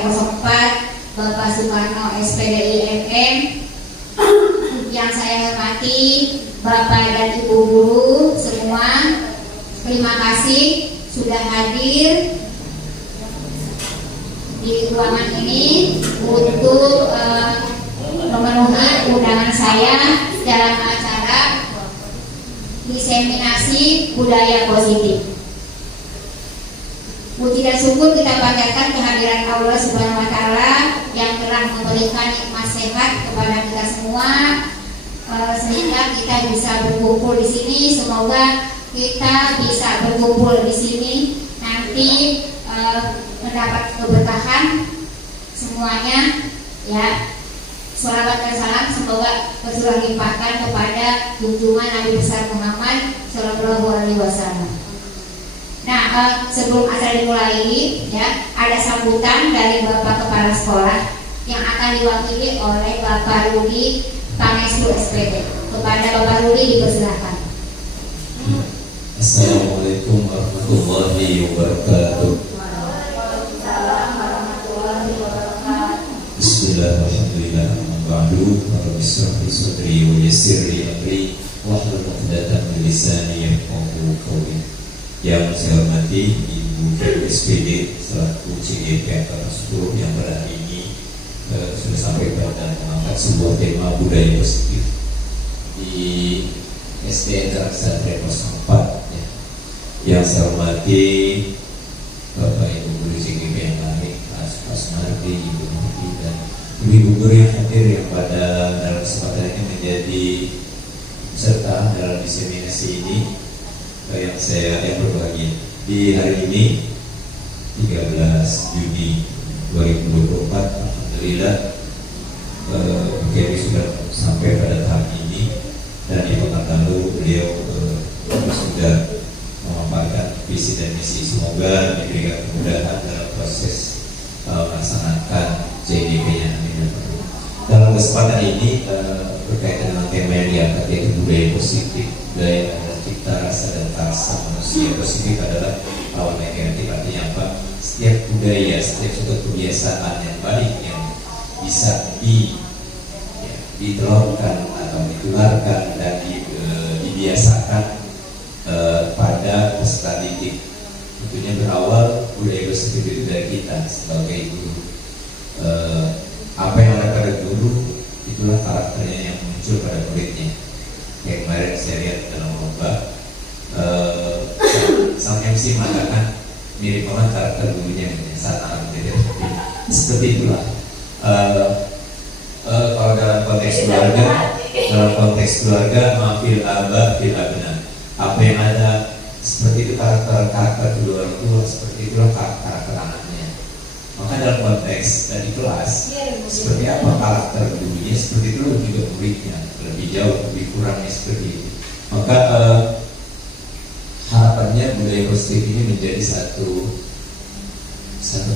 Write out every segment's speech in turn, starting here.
yang 04 Bapak Sukarno SPDI MM, yang saya hormati Bapak dan Ibu guru semua, terima kasih sudah hadir di ruangan ini untuk memenuhi undangan saya dalam acara diseminasi budaya positif. Puji dan syukur kita panjatkan kehadiran Allah Subhanahu wa Ta'ala yang telah memberikan nikmat sehat kepada kita semua, sehingga kita bisa berkumpul di sini. Semoga kita bisa berkumpul di sini nanti mendapat keberkahan semuanya, ya. Shalawat dan salam semoga tercurah limpahkan kepada junjungan Nabi besar Muhammad Shallallahu Alaihi Wasallam. Nah, sebelum acara dimulai, ya, ada sambutan dari Bapak Kepala Sekolah yang akan diwakili oleh Bapak Rudi Pangestu SPD. Kepada Bapak Rudi dipersilakan. Assalamualaikum warahmatullahi wabarakatuh. Bismillahirrahmanirrahim. Ba'du rabbi shrah li sadri wa yassir li amri wahlul 'uqdatam min lisani yafqahu qawli. Yang saya hormati Ibu SPD selaku CGP angkatan 10 yang pada hari ini sudah sampai pada mengangkat sebuah tema budaya positif di SD Darussalam 04, ya. Yang saya hormati Bapak Ibu guru CGP yang lain, Pak Sumardi, Ibu Mardi, dan Ibu guru yang hadir yang pada dalam kesempatan ini menjadi peserta dalam diseminasi ini. Yang berbahagia di hari ini 13 Juni 2024, alhamdulillah KMI sudah sampai pada tahap ini, dan di pekan lalu beliau sudah memaparkan visi dan misi. Semoga diberikan kemudahan dalam proses melaksanakan CDP-nya. Dalam kesempatan ini berkaitan dengan tema yang diangkat, yaitu budaya positif. Budaya cipta rasa dan rasa manusia positif adalah lawan negatif. Artinya apa? Setiap budaya, setiap suatu kebiasaan yang baik yang bisa ditelurkan atau ditularkan dan dibiasakan pada peserta didik. Tentunya berawal budaya positif itu dari kita sebagai guru. Apa yang ada pada guru itulah karakternya yang muncul pada muridnya. Kayak kemarin saya lihat dalam lomba, sang MC mengatakan mirip banget karakter gurunya saat anak menjadi seperti itulah. Kalau dalam konteks keluarga, maafil abah fil abna, apa yang ada seperti itu karakter kedua orang tua, seperti itulah karakter anaknya. Maka dalam konteks di kelas, seperti apa karakter gurunya, seperti itu juga muridnya, lebih jauh, lebih kurangnya seperti itu. Maka harapannya budaya positif ini menjadi satu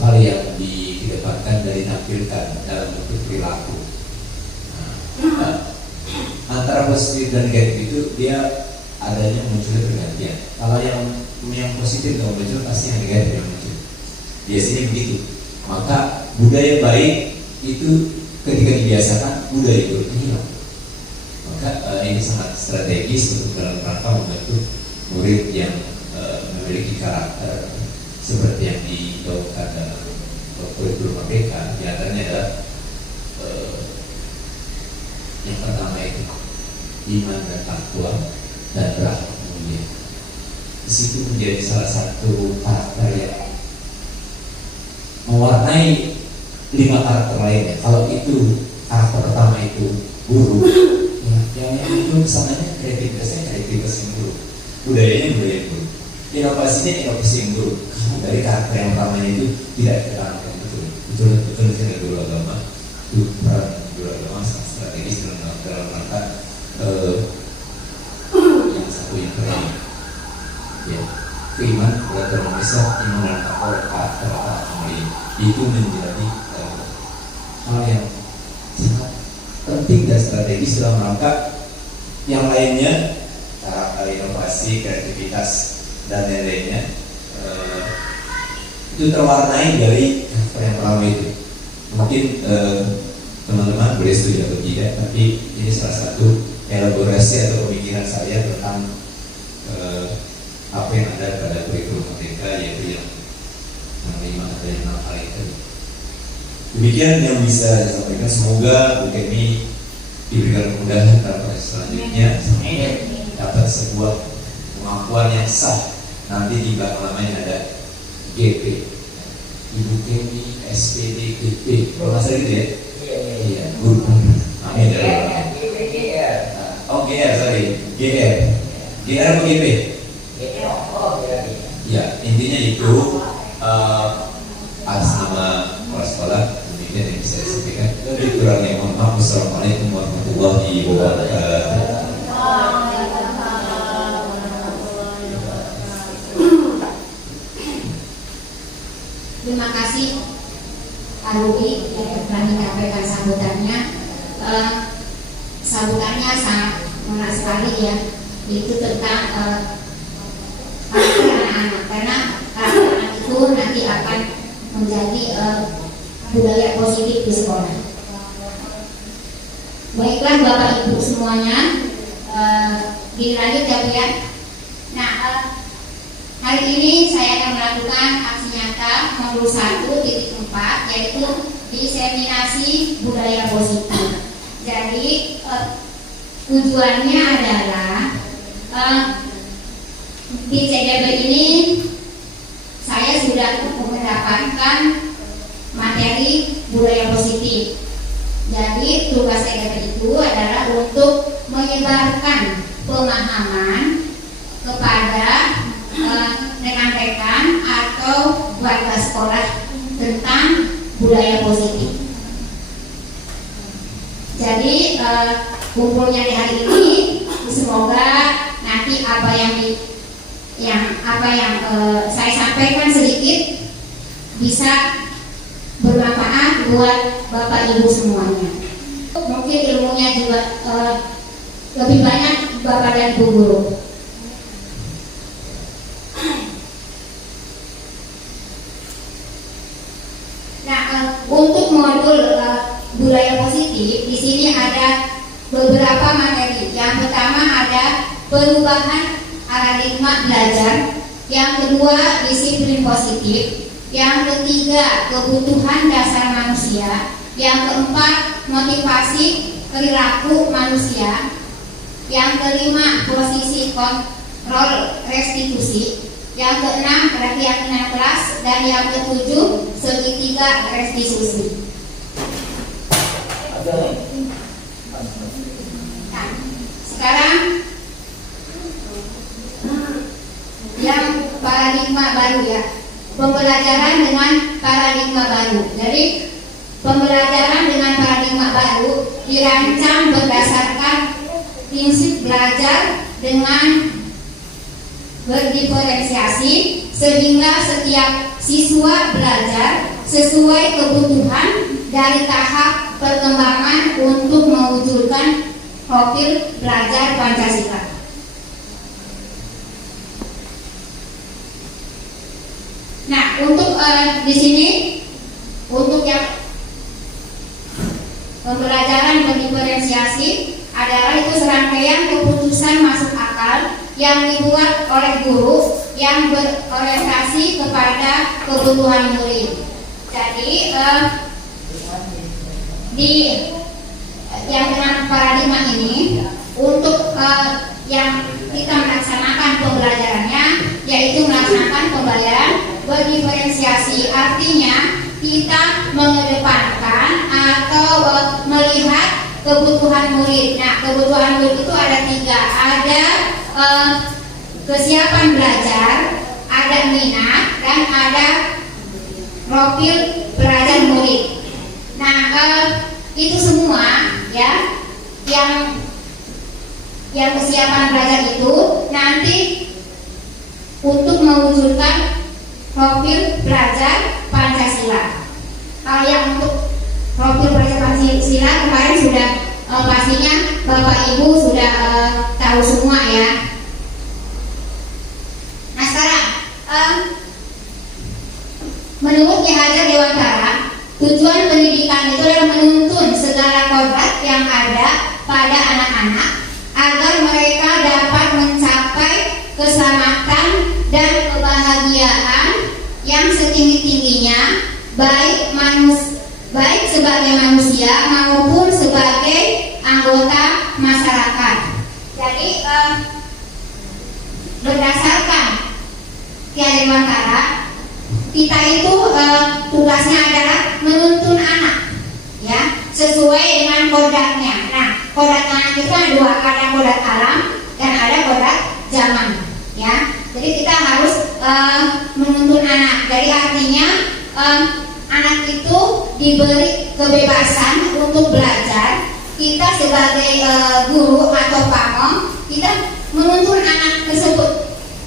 hal yang dikedepankan dan ditampilkan dalam bentuk perilaku. Antara positif dan negatif itu dia adanya muncul pergantian. Kalau yang positif nggak muncul, pasti yang negatif yang muncul. Biasanya begitu. Maka budaya baik itu ketika dibiasakan, budaya itu hilang. Maka ini sangat strategis untuk dalam rangka membentuk murid yang memiliki karakter seperti yang digaungkan dalam kurikulum Merdeka. Di antaranya adalah yang pertama itu iman dan takwa dan berakhlak mulia. Di situ menjadi salah satu karakter yang mewarnai 5 karakter lainnya. Kalau itu karakter pertama itu guru, yang itu kesananya kreativitas yang buruk, budayanya budaya yang buruk, inovasinya inovasi yang buruk. Dari karakter yang pertamanya itu tidak diterangkan betul dengan guru agama. Itu peran guru agama sangat strategis dalam rangka yang satu yang keren, ya, keiman buat Indonesia, iman dan takwa karakter mulia. Itu menjadi hal yang sangat penting dan strategis dalam rangka yang lainnya, karakter inovasi, kreativitas dan lain-lainnya itu terwarnai dari karakter yang pertama itu. Mungkin teman-teman boleh setuju atau tidak, tapi ini salah satu elaborasi atau pemikiran saya tentang apa yang ada pada kurikulum mereka, yaitu yang 65 atau yang 6 hal itu. Demikian yang bisa disampaikan. Semoga Bu Kemi diberikan kemudahan pada proses selanjutnya, dapat sebuah kemampuan yang sah. Nanti di belakang namanya ada GP, Ibu Kemi SPD GP, kalau nggak salah gitu ya. Iya, guru. Amin ya Allah. Oh GR, sorry, GR atau GP? Ya, intinya itu atas nama kepala sekolah, demikian yang bisa disampaikan. Lebih kurangnya mohon maaf. Wassalamualaikum warahmatullahi wabarakatuh. Terima kasih Pak Rudi yang telah menyampaikan sambutannya. Sambutannya sangat menarik sekali ya, itu tentang anak-anak, karena anak-anak itu nanti akan menjadi budaya positif di sekolah. Baiklah Bapak Ibu semuanya, dilanjut ya Bu ya. Nah, hari ini saya akan melakukan aksi nyata nomor 1.4, yaitu diseminasi budaya positif. Jadi tujuannya adalah di CDB ini saya sudah mendapatkan materi budaya positif. Jadi tugas CDB itu adalah untuk menyebarkan pemahaman kepada rekan-rekan atau warga sekolah tentang budaya positif. Jadi kumpulnya di hari ini semoga nanti apa yang saya sampaikan sedikit bisa bermanfaat buat Bapak Ibu semuanya. Mungkin ilmunya juga lebih banyak Bapak dan Bu Guru. Untuk modul budaya positif di sini ada beberapa materi. Yang pertama ada perubahan paradigma belajar, yang kedua disiplin positif, yang ketiga kebutuhan dasar manusia, yang keempat motivasi perilaku manusia, yang kelima posisi kontrol restitusi, yang keenam keyakinan kelas, dan yang ketujuh segitiga restitusi. Nah, sekarang yang paradigma baru ya, pembelajaran dengan paradigma baru. Jadi pembelajaran dengan paradigma baru dirancang berdasarkan prinsip belajar dengan berdiferensiasi, sehingga setiap siswa belajar sesuai kebutuhan dari tahap perkembangan untuk mewujudkan profil belajar Pancasila. Nah, untuk di sini untuk yang pembelajaran berdiferensiasi adalah itu serangkaian keputusan masuk akal yang dibuat oleh guru yang berorientasi kepada kebutuhan murid. Jadi di yang dengan paradigma ini untuk yang kita melaksanakan pembelajarannya yaitu melaksanakan pembelajaran berdiferensiasi, artinya kita mengedepankan atau melihat kebutuhan murid. Nah, kebutuhan murid itu ada tiga, ada kesiapan belajar, ada minat, dan ada profil belajar murid. Nah, itu semua ya yang kesiapan belajar itu nanti untuk mewujudkan profil belajar Pancasila. Kalau yang untuk profil belajar Pancasila kemarin sudah pastinya Bapak Ibu sudah tahu semua ya. Nah, sekarang menurut Ki Hajar Dewantara, Tujuan pendidikan itu adalah menuntun segala kodrat yang ada pada anak-anak agar mereka dapat mencapai keselamatan dan kebahagiaan yang setinggi-tingginya, baik sebagai manusia maupun sebagai anggota masyarakat. Jadi berdasarkan Kiai Dewantara, kita itu tugasnya adalah menuntun anak, ya, sesuai dengan kodratnya. Nah, kodrat anak itu ada dua, ada kodrat alam dan ada kodrat zaman, ya. Jadi kita harus menuntun anak. Jadi artinya anak itu diberi kebebasan untuk belajar. Kita sebagai guru atau pamong, kita menuntun anak tersebut.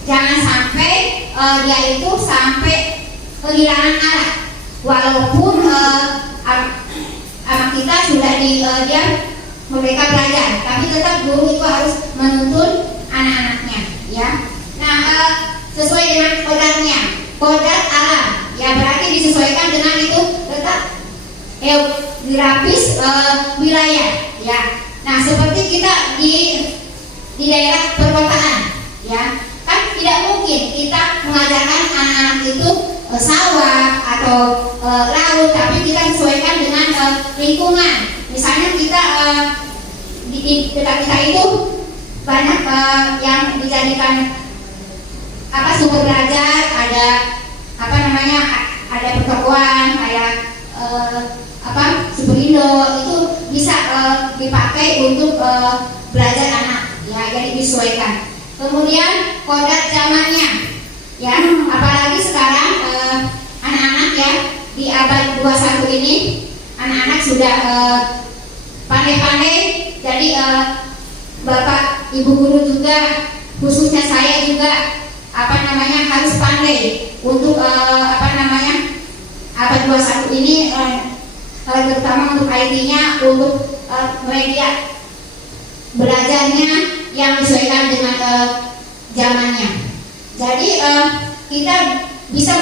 Jangan sampai dia itu sampai kehilangan arah. Walaupun anak kita sudah dia mereka belajar, tapi tetap guru itu harus menuntun anak-anaknya, ya. Nah, sesuai dengan kodratnya, kodrat alam, ya berarti disesuaikan dengan itu letak geografis wilayah, ya. Nah, seperti kita di daerah perkotaan, ya, kan tidak mungkin kita mengajarkan anak-anak itu sawah atau laut, tapi kita sesuaikan dengan lingkungan. Misalnya kita di dekat kita itu banyak yang dijadikan sumber belajar, ada ada pertokoan kayak Superindo, itu bisa dipakai untuk belajar anak, ya, jadi disesuaikan. Kemudian kodrat zamannya, ya, apalagi sekarang anak-anak, ya, di abad 21 ini anak-anak sudah pandai-pandai. Jadi Bapak Ibu guru juga, khususnya saya juga harus pandai untuk abad 21 ini, terutama untuk IT-nya, untuk media belajarnya yang disesuaikan dengan zamannya. Jadi kita bisa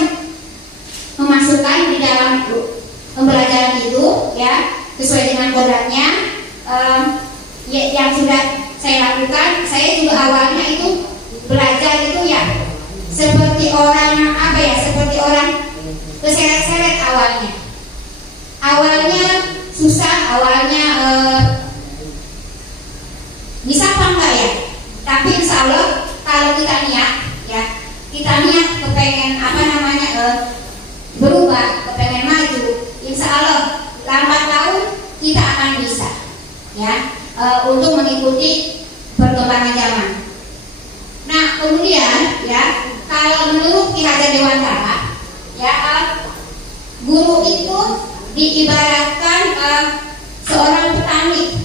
memasukkan di dalam pembelajaran itu, ya, sesuai dengan kodratnya. Yang sudah saya lakukan, saya juga awalnya itu belajar itu, ya, seperti orang seperti orang keseret-seret awalnya. Awalnya susah, awalnya bisa apa enggak, ya? Tapi insya Allah kalau kita niat, ya, kita niat kepengen berubah, kepengen maju, insya Allah lambat laun kita akan bisa, ya, untuk mengikuti perkembangan zaman. Nah, kemudian, ya, kalau menurut Ki Hajar Dewantara, ya, guru itu diibaratkan seorang petani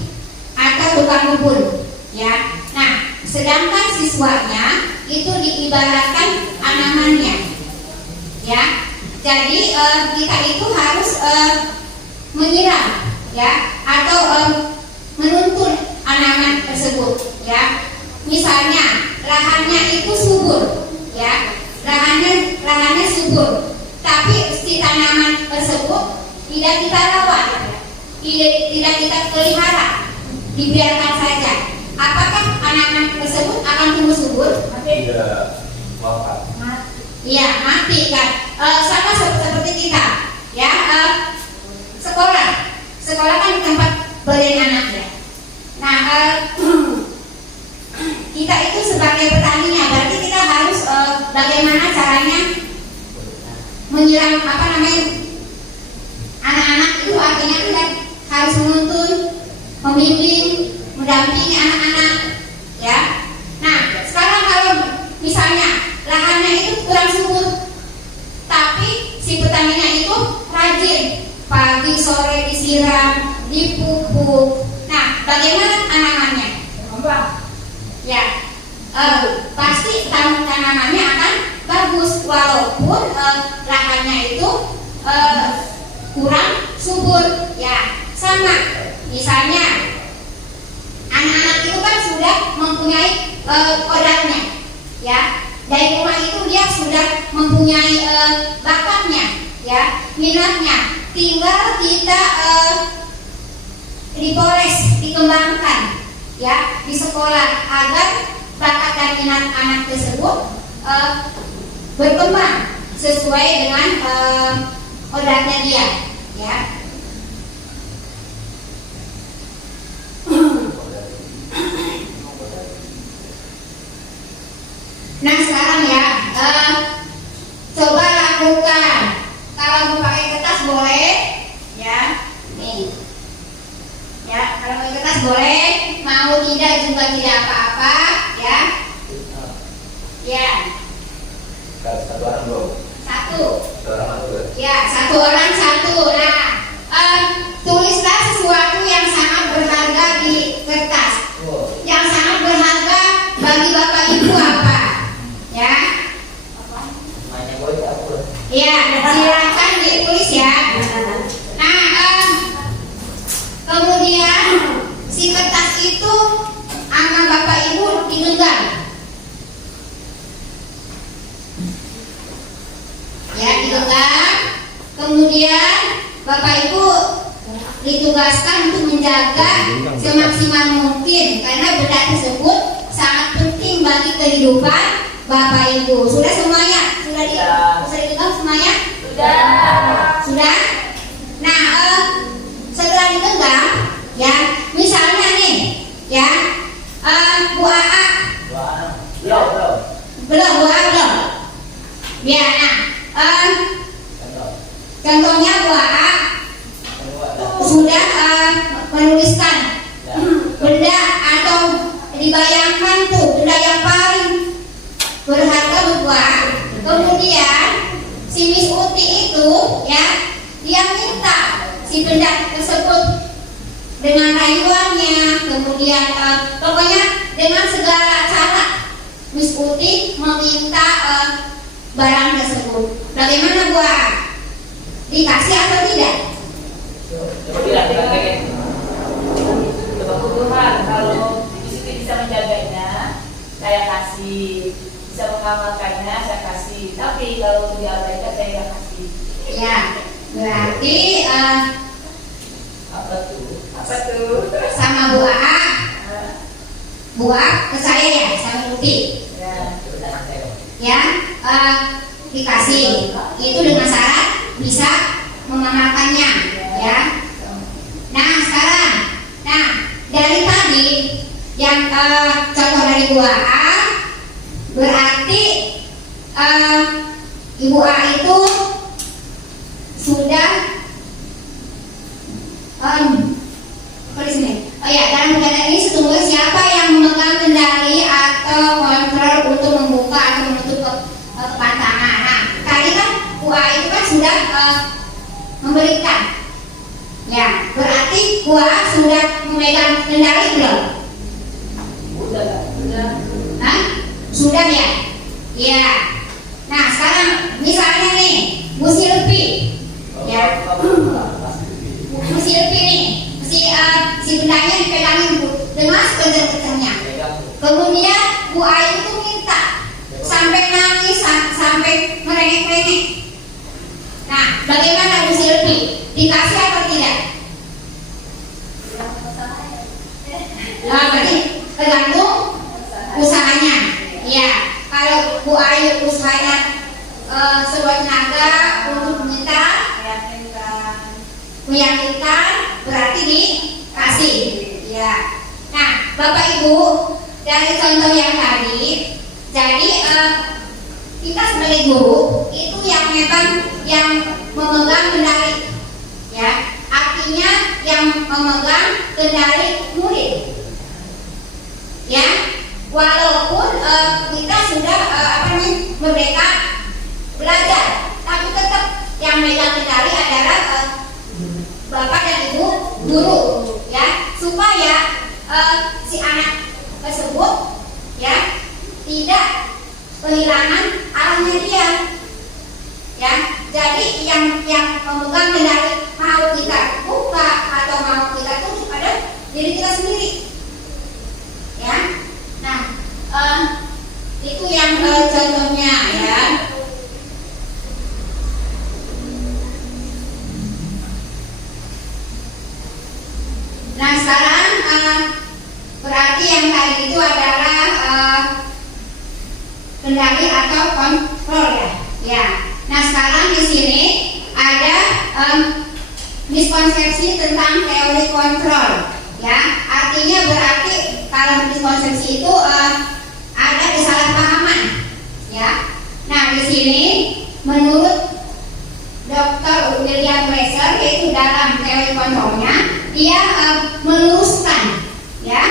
atau tukang kebun, ya. Nah, sedangkan siswanya itu diibaratkan tanamannya, ya. Jadi kita itu harus menyiram, ya, atau menuntun tanaman tersebut, ya. Misalnya lahannya itu subur, ya, lahannya subur, tapi si tanaman tersebut tidak kita rawat, tidak kita pelihara, dibiarkan saja. Apakah tanaman tersebut akan tumbuh subur? Tidak, wafat. Iya, mati kan. Sama seperti kita, ya. Sekolah kan tempat belajar anak, ya. Nah, kita itu sebagai petaninya, berarti kita harus bagaimana caranya menyiram anak-anak itu, artinya kita harus menuntun, membimbing, mendampingi anak-anak, ya. Nah, sekarang kalau misalnya lahannya itu kurang subur, tapi si petaninya itu rajin, pagi sore disiram, dipupuk. Nah, bagaimana tanamannya? Ya, pasti tanamannya akan bagus walaupun lahannya itu kurang subur, ya. Sama, misalnya anak-anak itu kan sudah mempunyai kodratnya, ya. Dari rumah itu dia sudah mempunyai bakatnya, ya, minatnya. tinggal kita dipoles, dikembangkan ya di sekolah agar bakat dan minat anak tersebut berkembang sesuai dengan kodratnya dia ya. Nah sekarang ya coba lakukan. Kalau mau pakai kertas boleh ya, nih ya, kalau pakai kertas boleh, mau tidak juga tidak apa-apa ya. Ya. Satu orang belum? Satu. Satu orang satu. Ya, satu orang satu. Nah, tulislah sesuatu yang sangat berharga di kertas. Yang sangat berharga bagi Bapak Ibu apa? Ya. Namanya boy apa? Ya, silakan ditulis ya. Nah, kemudian si kertas itu akan Bapak Ibu digenggam. Ya, digenggam. Kemudian Bapak Ibu ditugaskan untuk menjaga semaksimal mungkin karena benda tersebut sangat penting bagi kehidupan Bapak Ibu. Sudah semuanya? Sudah digenggam semuanya? Sudah? Nah, setelah digenggam, ya, misalnya nih, ya, Bu AA, belum, Bu AA belum. Ya, nah, contohnya Bu AA sudah menuliskan benda atau dibayangkan tuh benda yang paling berharga buat Bu AA. Kemudian si Miss Uti itu ya, dia minta si benda tersebut dengan rayuannya, kemudian pokoknya dengan segala cara Miss Uti meminta barang tersebut. Bagaimana Bu AA? Dikasih atau tidak? Kebutuhan kalau di situ bisa menjaganya, saya kasih, bisa mengamalkannya, saya kasih. Tapi kalau diabaikan, saya tidak kasih. Ya, berarti Apa tuh? sama Bu AA, Bu AA ke saya ya, sama Uti. Ya, dikasih itu dengan syarat bisa mengamalkannya ya. Nah sekarang, nah dari tadi yang contoh dari Bu AA berarti Ibu A itu sudah apa di sini? Oh ya, dalam kegiatan ini sesungguhnya siapa yang memegang kendali atau kontrol untuk membuka atau menutup kepantangan. Nah, tadi kan Bu A itu kan sudah memberikan. Ya, berarti Bu A sudah memegang kendali belum? Hah? Sudah ya? Iya. Nah, sekarang misalnya nih, Bu Silvi. Ya. Bu Silvi nih, si bendanya dipegangin dengan sekencang-kencangnya. Kemudian Bu Ayu itu minta sampai nangis, sampai merengek-rengek. Nah, bagaimana Bu Silvi? Dikasih atau tidak? Nah, berarti tergantung usahanya. Ya, kalau Bu Ayu usahanya sebuah tenaga untuk meyakinkan, berarti dikasih. Ya. Nah, Bapak Ibu, dari contoh yang tadi, jadi kita sebagai guru itu yang memang yang memegang kendali, ya, artinya yang memegang kendali murid, ya, walaupun kita sudah merdeka belajar, tapi tetap yang megang kendali adalah Bapak dan Ibu guru, ya, supaya si anak tersebut ya tidak kehilangan arahnya dia, ya. Jadi yang memegang kendali mau kita buka atau mau kita tutup pada diri kita sendiri, ya. Nah, itu yang contohnya ya. Nah sekarang berarti yang tadi itu adalah kendali atau kontrol ya. Ya. Nah sekarang di sini ada miskonsepsi tentang teori kontrol. Ya, artinya berarti kalau miskonsepsi itu ada kesalahpahaman. Ya. Nah di sini menurut Dr. William Glasser, yaitu dalam teori kontrolnya, dia meluruskan. Ya.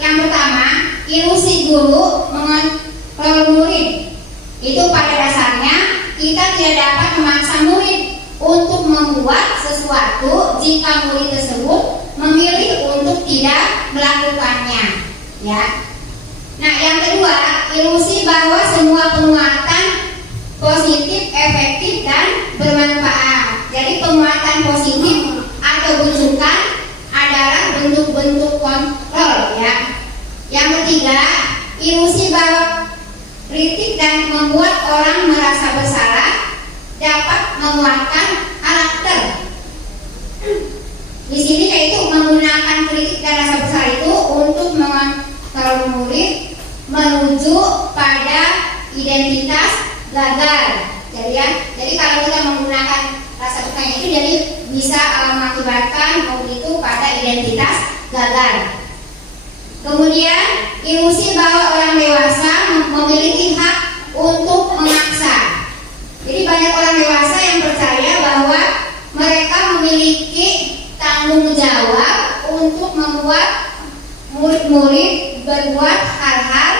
Yang pertama, ilusi guru mengontrol murid. Itu pada dasarnya kita tidak dapat memaksa murid untuk membuat sesuatu jika murid tersebut memilih untuk tidak melakukannya. Ya. Nah, yang kedua, ilusi bahwa semua penguatan positif, efektif dan bermanfaat. Jadi penguatan positif atau bujukan adalah bentuk-bentuk kontrol. Ya. Yang ketiga, ilusi bahwa kritik dan membuat orang merasa bersalah dapat menguatkan karakter. Di sini yaitu menggunakan kritik dan rasa bersalah itu untuk mengontrol murid menuju pada identitas gagal. Jadi kalau kita menggunakan rasa bersalah itu jadi bisa mengakibatkan murid itu pada identitas gagal. Kemudian ilusi bahwa orang dewasa memiliki hak untuk memaksa. Jadi banyak orang dewasa yang percaya bahwa mereka memiliki tanggung jawab untuk membuat murid-murid berbuat hal-hal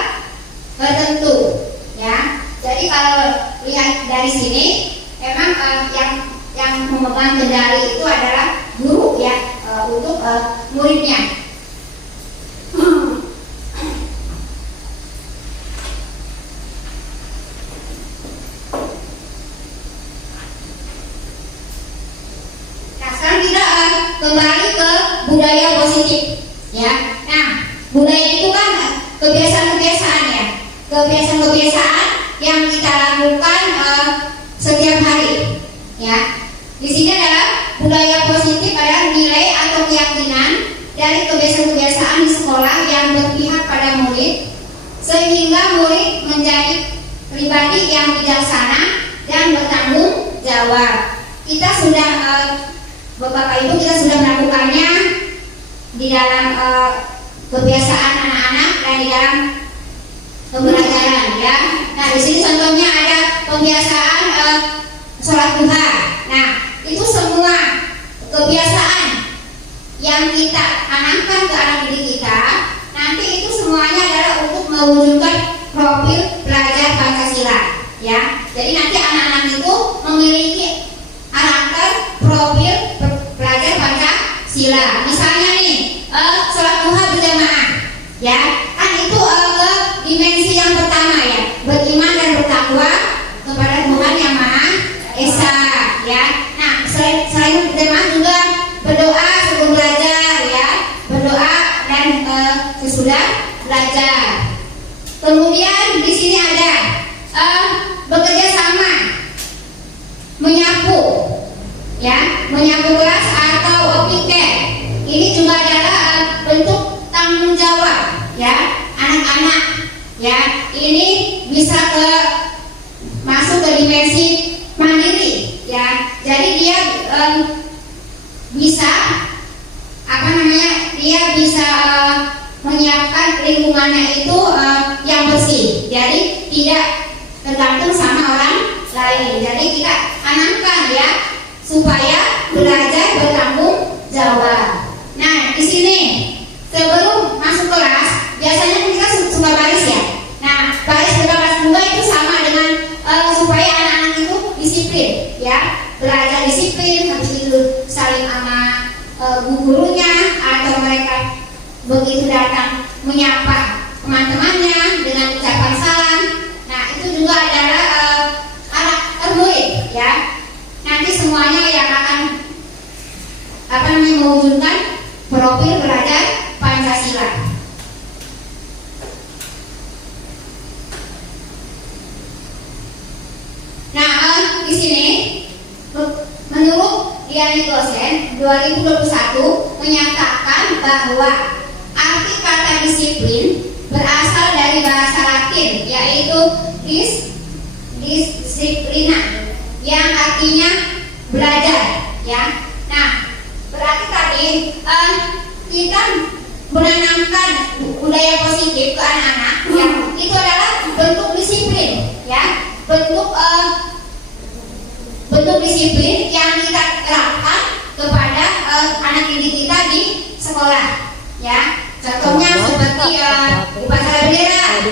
tertentu. Ya, jadi kalau lihat dari sini, memang yang memegang kendali itu adalah guru ya untuk muridnya. Kembali ke budaya positif, ya. Nah, budaya itu kan kebiasaan-kebiasaan ya, kebiasaan-kebiasaan yang kita lakukan setiap hari, ya. Di sini adalah budaya positif adalah nilai atau keyakinan dari kebiasaan-kebiasaan di sekolah yang berpihak pada murid, sehingga murid menjadi pribadi yang bijaksana dan bertanggung jawab. Kita sudah Bapak Ibu, kita sudah melakukannya di dalam kebiasaan anak-anak dan di dalam pembelajaran, ya. Nah, di sini contohnya ada pembiasaan sholat duha. Nah, itu semua kebiasaan yang kita tanamkan ke anak didik kita, nanti itu semuanya adalah untuk mewujudkan profil pelajar Pancasila, ya. Jadi nanti anak-anak itu memiliki karakter profil pelajar Pancasila. Misalnya nih, sholat duha berjamaah, ya, kan itu ke dimensi yang pertama ya, beriman dan bertakwa kepada Tuhan yang Maha Esa, ya. Nah, selain berjamaah juga berdoa sebelum belajar, ya, berdoa dan sesudah belajar. Kemudian di sini ada bekerja sama, menyapu, ya, menyapu kelas atau piket. Ini juga adalah bentuk tanggung jawab, ya, anak-anak, ya. Ini bisa masuk ke dimensi mandiri, ya. Jadi dia bisa dia bisa menyiapkan lingkungannya itu yang bersih. Jadi tidak tergantung sama orang lain. Jadi kita tanamkan ya supaya belajar bertanggung jawab. Nah, di sini sebelum masuk kelas biasanya kita suka baris ya. Nah, baris berbaris bunga itu sama dengan supaya anak-anak itu disiplin, ya, belajar disiplin, habis itu saling sama gurunya atau mereka begitu datang menyapa teman-temannya dengan ucapan salam. Nah, itu juga adalah karakter murid, ya. Nanti semuanya yang akan mewujudkan profil belajar Pancasila. Nah, di sini menurut Dian Nichols dosen 2021 menyatakan bahwa arti kata disiplin berasal dari bahasa Latin, yaitu disiplina, yang artinya belajar, ya. Nah, berarti tadi kita menanamkan budaya positif ke anak-anak, ya. Itu adalah bentuk disiplin, ya. Bentuk disiplin yang kita terapkan kepada anak didik kita di sekolah, ya. Contohnya seperti upacara bendera,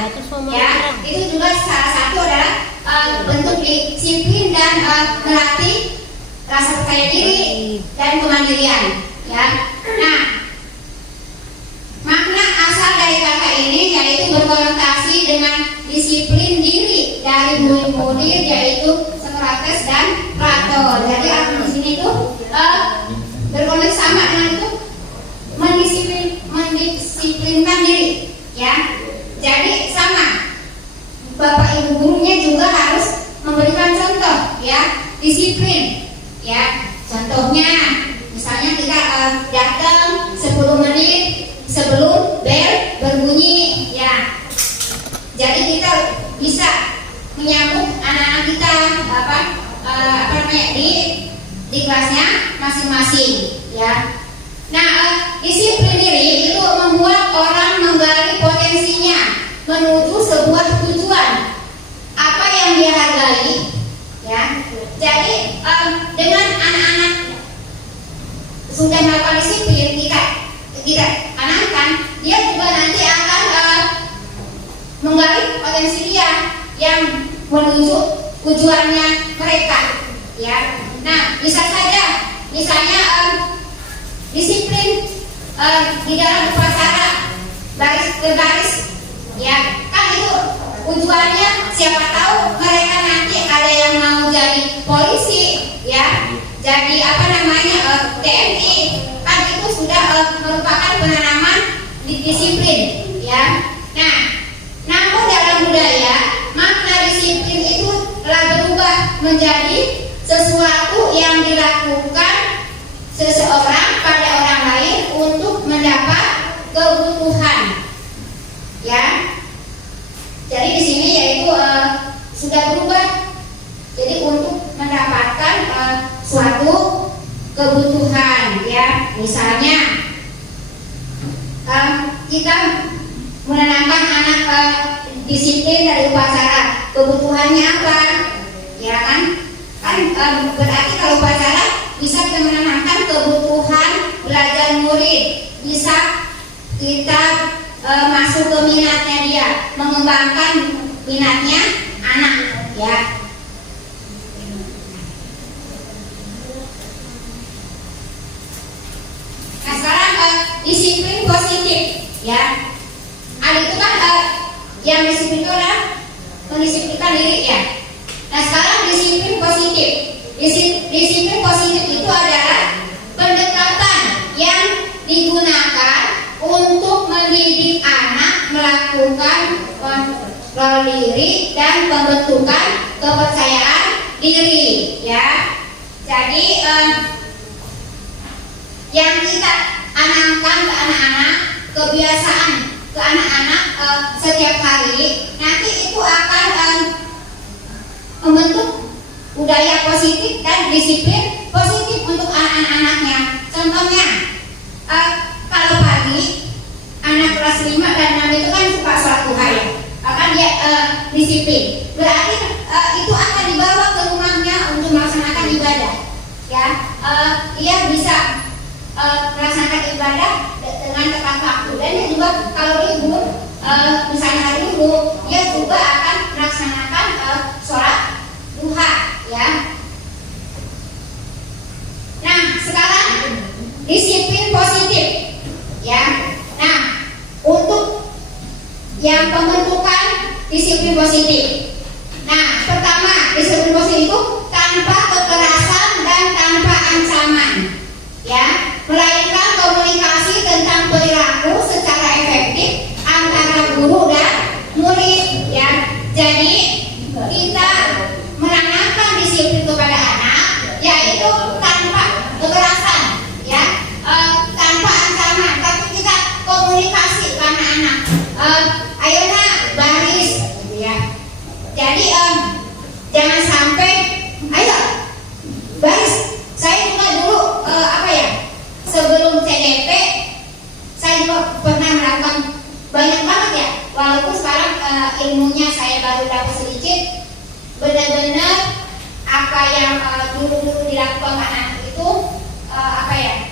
ya. Itu juga salah satu adalah bentuk disiplin dan melatih rasa percaya diri dan kemandirian, ya. Nah, makna asal dari kata ini yaitu berkonotasi dengan disiplin diri dari murid-murid, yaitu Socrates dan Plato. Jadi arti di sini itu berkonotasi sama dengan itu mendisiplinkan diri, ya. Jadi sama, bapak ibu gurunya juga harus memberikan contoh, ya, disiplin, ya. Contohnya misalnya kita datang 10 menit sebelum bel berbunyi, ya. Jadi kita bisa menyambut anak-anak kita di kelasnya masing-masing, ya. Nah, disiplin diri itu membuat orang menggali potensinya menuju sebuah tujuan apa yang dia hargai, ya. Jadi dengan anak-anak sudah melakukan disiplin, kita tanamkan, dia juga nanti akan menggali potensi dia yang menuju tujuannya mereka, ya. Nah, bisa saja misalnya disiplin di dalam upacara baris berbaris, ya. Kan itu tujuannya siapa tahu mereka nanti ada yang mau jadi polisi, ya, jadi TNI, kan itu sudah merupakan penanaman disiplin, ya. Nah, namun dalam budaya makna disiplin itu telah berubah menjadi sesuatu yang dilakukan seseorang pada orang lain untuk mendapat kebutuhan, ya. Jadi di sini yaitu sudah berubah jadi untuk mendapatkan suatu kebutuhan, ya. Misalnya kita menanamkan anak disiplin dari upacara, kebutuhannya apa, ya kan? Berarti kalau upacara bisa kita menanamkan kebutuhan belajar murid, bisa kita masuk ke minatnya dia, mengembangkan minatnya anak, ya. Nah, sekarang disiplin positif, ya. Ada itu kan yang disiplin itu adalah mendisiplinkan diri, ya. Nah, sekarang disiplin positif. Disiplin positif itu adalah pendekatan yang digunakan untuk mendidik anak melakukan kontrol diri dan pembentukan kepercayaan diri, ya. Jadi yang kita tanamkan ke anak-anak, kebiasaan ke anak-anak setiap hari, nanti itu akan membentuk budaya positif dan disiplin positif untuk anak-anaknya. Contohnya, kalau pagi anak kelas 5 dan 6 itu kan suka sholat duha, ya, akan dia disiplin. Berarti itu akan dibawa ke rumahnya untuk melaksanakan ibadah, ya. Dia bisa melaksanakan ibadah dengan tepat waktu, dan dia juga kalau libur, misalnya hari libur, dia juga akan melaksanakan sholat duha, ya. Nah, sekarang disiplin positif, ya. Nah, untuk yang pembentukan disiplin positif. Nah, pertama, disiplin positif itu tanpa kekerasan dan tanpa ancaman, ya, melainkan komunikasi tentang perilaku secara efektif antara guru dan murid, ya. Jadi kita menanamkan disiplin kepada anak yaitu tanpa kekerasan,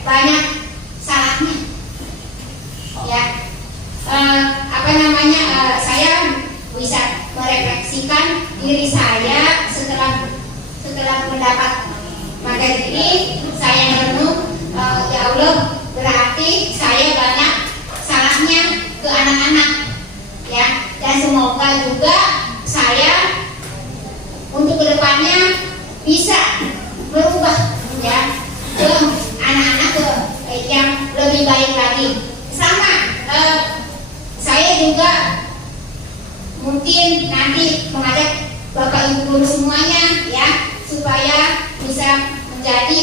banyak salahnya. Ya, saya bisa merefleksikan diri saya setelah mendapat materi ini. Saya merenung, ya Allah, berarti saya banyak salahnya ke anak-anak, ya. Dan semoga juga saya untuk kedepannya bisa berubah, ya, ke anak-anak yang lebih baik lagi. Sama, saya juga mungkin nanti mengajak Bapak Ibu guru semuanya, ya, supaya bisa menjadi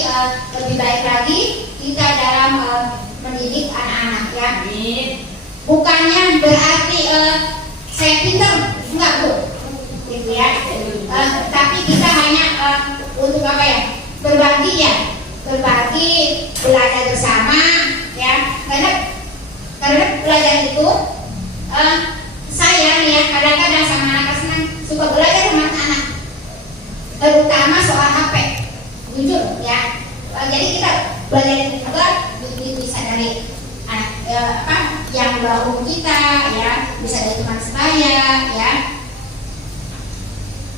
lebih baik lagi kita dalam mendidik anak-anak, ya. Bukannya berarti saya pintar, enggak, Bu, gitu ya. Tapi kita hanya untuk apa ya? Berbagi, ya, berbagi, belajar bersama, ya. Karena belajar itu saya nih ya, kadang-kadang sama anak senang suka belajar sama anak, terutama soal HP, jujur, ya. Jadi kita belajar juga bisa dari yang baru kita, ya, bisa dari teman sebaya, ya.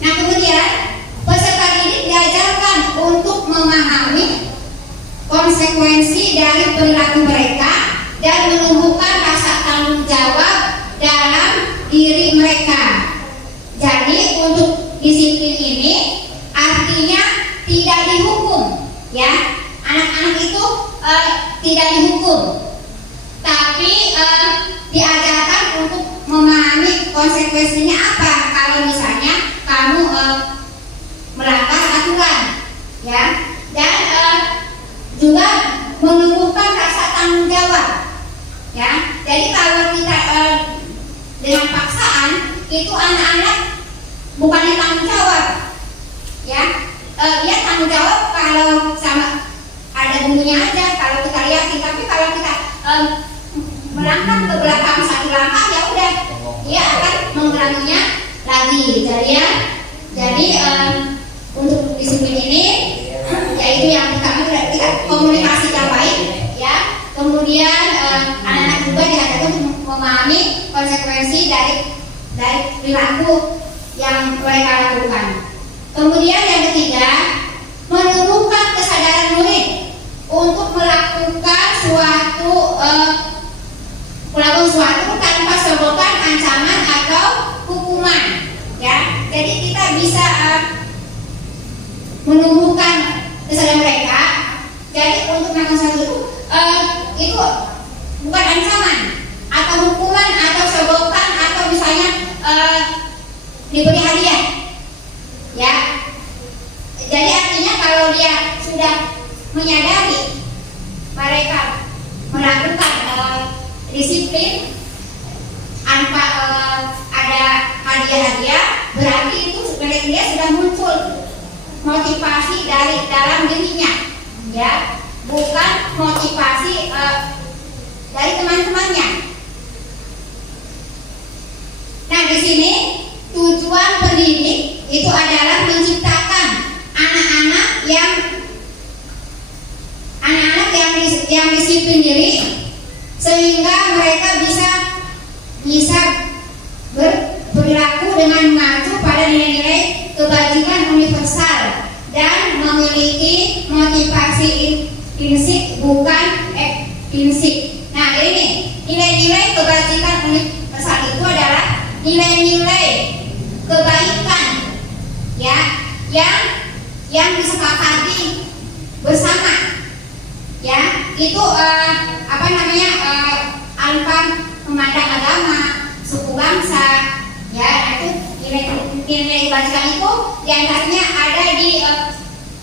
Nah, kemudian peserta didik diajarkan untuk memahami konsekuensi dari perilaku mereka dan menumbuhkan rasa tanggung jawab dalam diri mereka. Jadi untuk disiplin ini artinya tidak dihukum, ya. Anak-anak itu tidak dihukum, tapi diajarkan untuk memahami konsekuensinya apa kalau misalnya kamu melanggar aturan, ya. Dan juga menumbuhkan rasa tanggung jawab, ya. Jadi kalau kita dengan paksaan itu anak-anak bukannya tanggung jawab, ya. Dia tanggung jawab kalau sama ada bumbunya aja, kalau kita lihatin. Tapi kalau kita melangkah ke belakang satu langkah, ya udah, dia akan mengulanginya lagi. Jadi untuk disiplin ini, yaitu yang pertama kita komunikasi yang baik, ya. Kemudian anak-anak juga diajarkan untuk memahami konsekuensi dari perilaku yang mereka lakukan. Kemudian yang ketiga, menumbuhkan kesadaran murid untuk melakukan suatu tanpa sebutan ancaman atau hukuman, ya. Jadi kita bisa menumbuhkan kesadaran mereka. Jadi untuk melakukan sesuatu itu bukan ancaman atau hukuman atau sebutan atau misalnya diberi hadiah, ya. Jadi artinya kalau dia sudah menyadari mereka melakukan disiplin tanpa ada hadiah-hadiah, berarti itu sebenarnya dia sudah muncul motivasi dari dalam dirinya, ya, bukan motivasi dari teman-temannya. Nah, di sini tujuan pendidik itu adalah menciptakan anak-anak yang disiplin diri, sehingga mereka bisa berperilaku dengan mengacu pada nilai-nilai kebajikan universal dan memiliki motivasi intrinsik bukan ekstrinsik. Nah, ini nilai-nilai kebajikan universal itu adalah nilai-nilai kebaikan, ya, yang disepakati bersama, ya. Itu tanpa memandang agama, suku bangsa, ya. Itu nilai kebajikan itu diantaranya ada di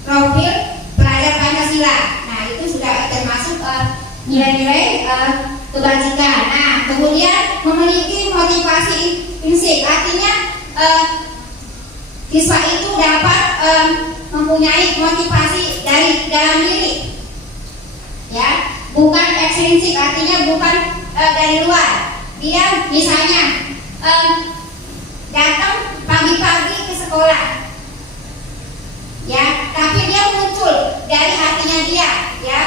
profil pelajar Pancasila. Nah, itu sudah termasuk nilai-nilai kebajikan. Nah, kemudian memiliki motivasi intrinsik, artinya siswa itu dapat mempunyai motivasi dari dalam diri, ya, bukan ekstrinsik, artinya bukan dari luar. Dia misalnya datang pagi-pagi ke sekolah, ya, tapi dia muncul dari hatinya dia, ya.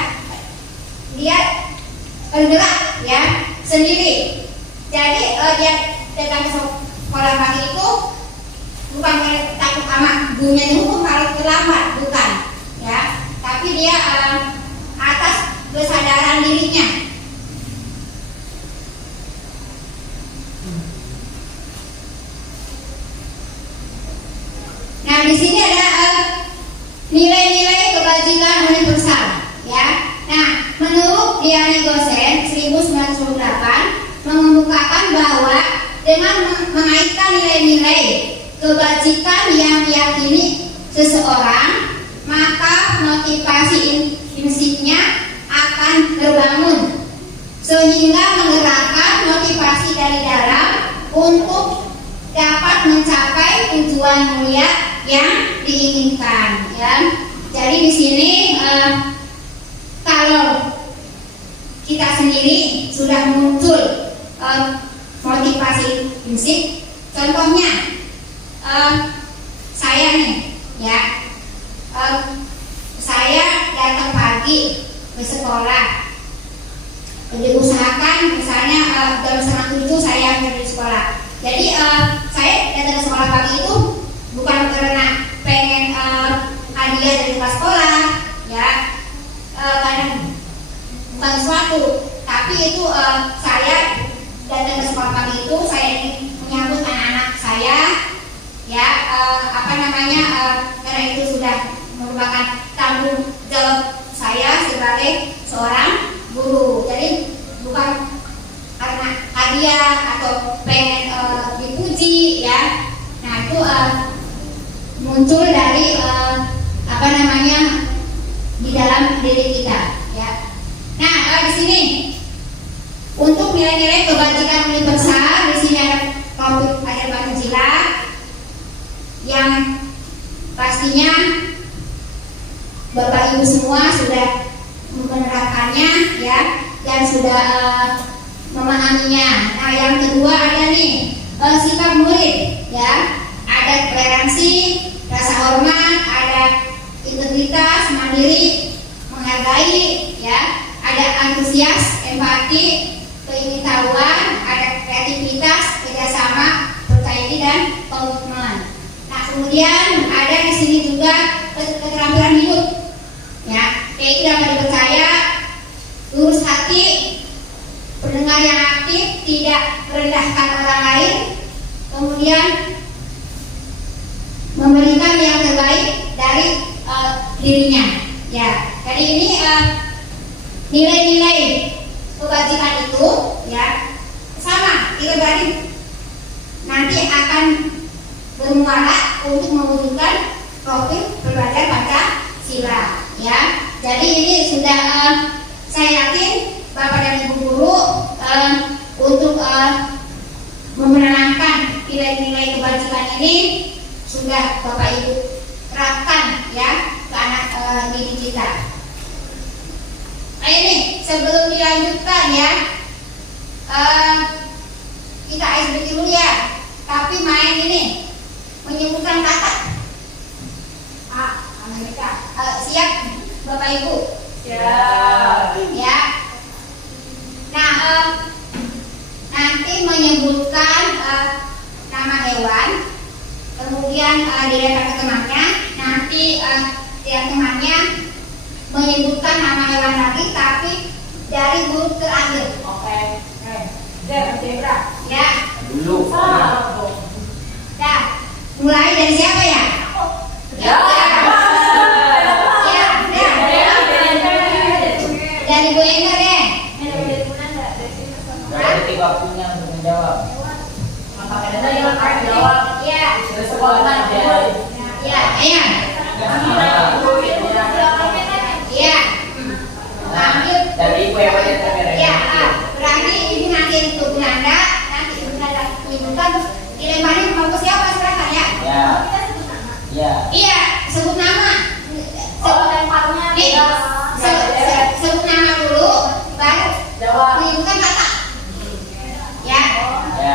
bergerak ya sendiri. Jadi dia datang ke sekolah pagi itu bukan takut sama gurunya dihukum kalau terlambat, bukan ya, tapi dia atas kesadaran dirinya. Nah, di sini ada nilai-nilai kebajikan universal ya. Nah, menurut Diani Gosen 1998 mengemukakan bahwa dengan mengaitkan nilai-nilai kebajikan yang diyakini seseorang, maka motivasi intrinsiknya akan terbangun sehingga menggerakkan motivasi dari dalam untuk dapat mencapai tujuan mulia yang diinginkan ya. Jadi di sini kalau kita sendiri sudah muncul motivasi intrinsik, contohnya saya nih ya, saya datang pagi ke sekolah, diusahakan misalnya jam 6:30 saya pergi sekolah. Jadi saya datang ke sekolah pagi itu bukan karena pengen hadiah dari kelas sekolah ya, karena bukan sesuatu, tapi itu saya datang ke sekolah pagi itu saya ingin menyambut anak-anak saya ya, karena itu sudah merupakan tanggung jawab saya sebagai seorang guru. Jadi bukan karena hadiah atau pengen dipuji ya. Nah itu muncul dari di dalam diri kita ya. Nah di sini untuk nilai-nilai kebajikan universal, di sini ada topik ajar Pancasila yang pastinya Bapak Ibu semua sudah menerapkannya ya, dan sudah memahaminya. Nah yang kedua ada nih sikap murid ya, ada toleransi, rasa hormat, ada integritas, mandiri, menghargai ya, ada antusias, empati, keingintahuan, ada kreativitas, kerjasama, percaya diri dan komitmen. Nah kemudian ada di sini juga keterampilan hidup ya, yaitu dapat dipercaya, lurus hati, pendengar yang aktif, tidak merendahkan orang lain, kemudian memberikan yang terbaik dari dirinya ya. Jadi ini nilai-nilai kebajikan itu ya sama, kita berarti nanti akan bermuara untuk mewujudkan profil pelajar Pancasila ya. Jadi ini sudah saya yakin Bapak dan Ibu guru untuk memenangkan nilai-nilai kebajikan ini sudah Bapak Ibu terapkan ya ke anak didik kita. Nah ini sebelum dilanjutkan ya, kita SBT dulu ya, tapi main ini menyebutkan kata. Amerika siap Bapak Ibu? Ya. Ya. Nah nanti menyebutkan nama hewan, kemudian dilihat ke temannya, nanti yang temannya menyebutkan nama hewan lagi, tapi dari huruf terakhir. Oke. Zebra. Ya. Dulu. Nah, mulai dari siapa ya? Ya. Dari Bu Endor ya. Dari tiga waktunya untuk menjawab. Ya. Sudah sekolah aja. Ya, ayo. Ya. Ambil. Dari ibu yang paling terakhir. Ya, berarti ini nanti untuk Belanda, nanti Belanda menyebutkan dilemparin mau ke siapa silakan ya. Ya. Ya. Iya, sebut nama. Nih, sebut nama dulu, baru Jawab. menyebutkan kata. Ya. Ya.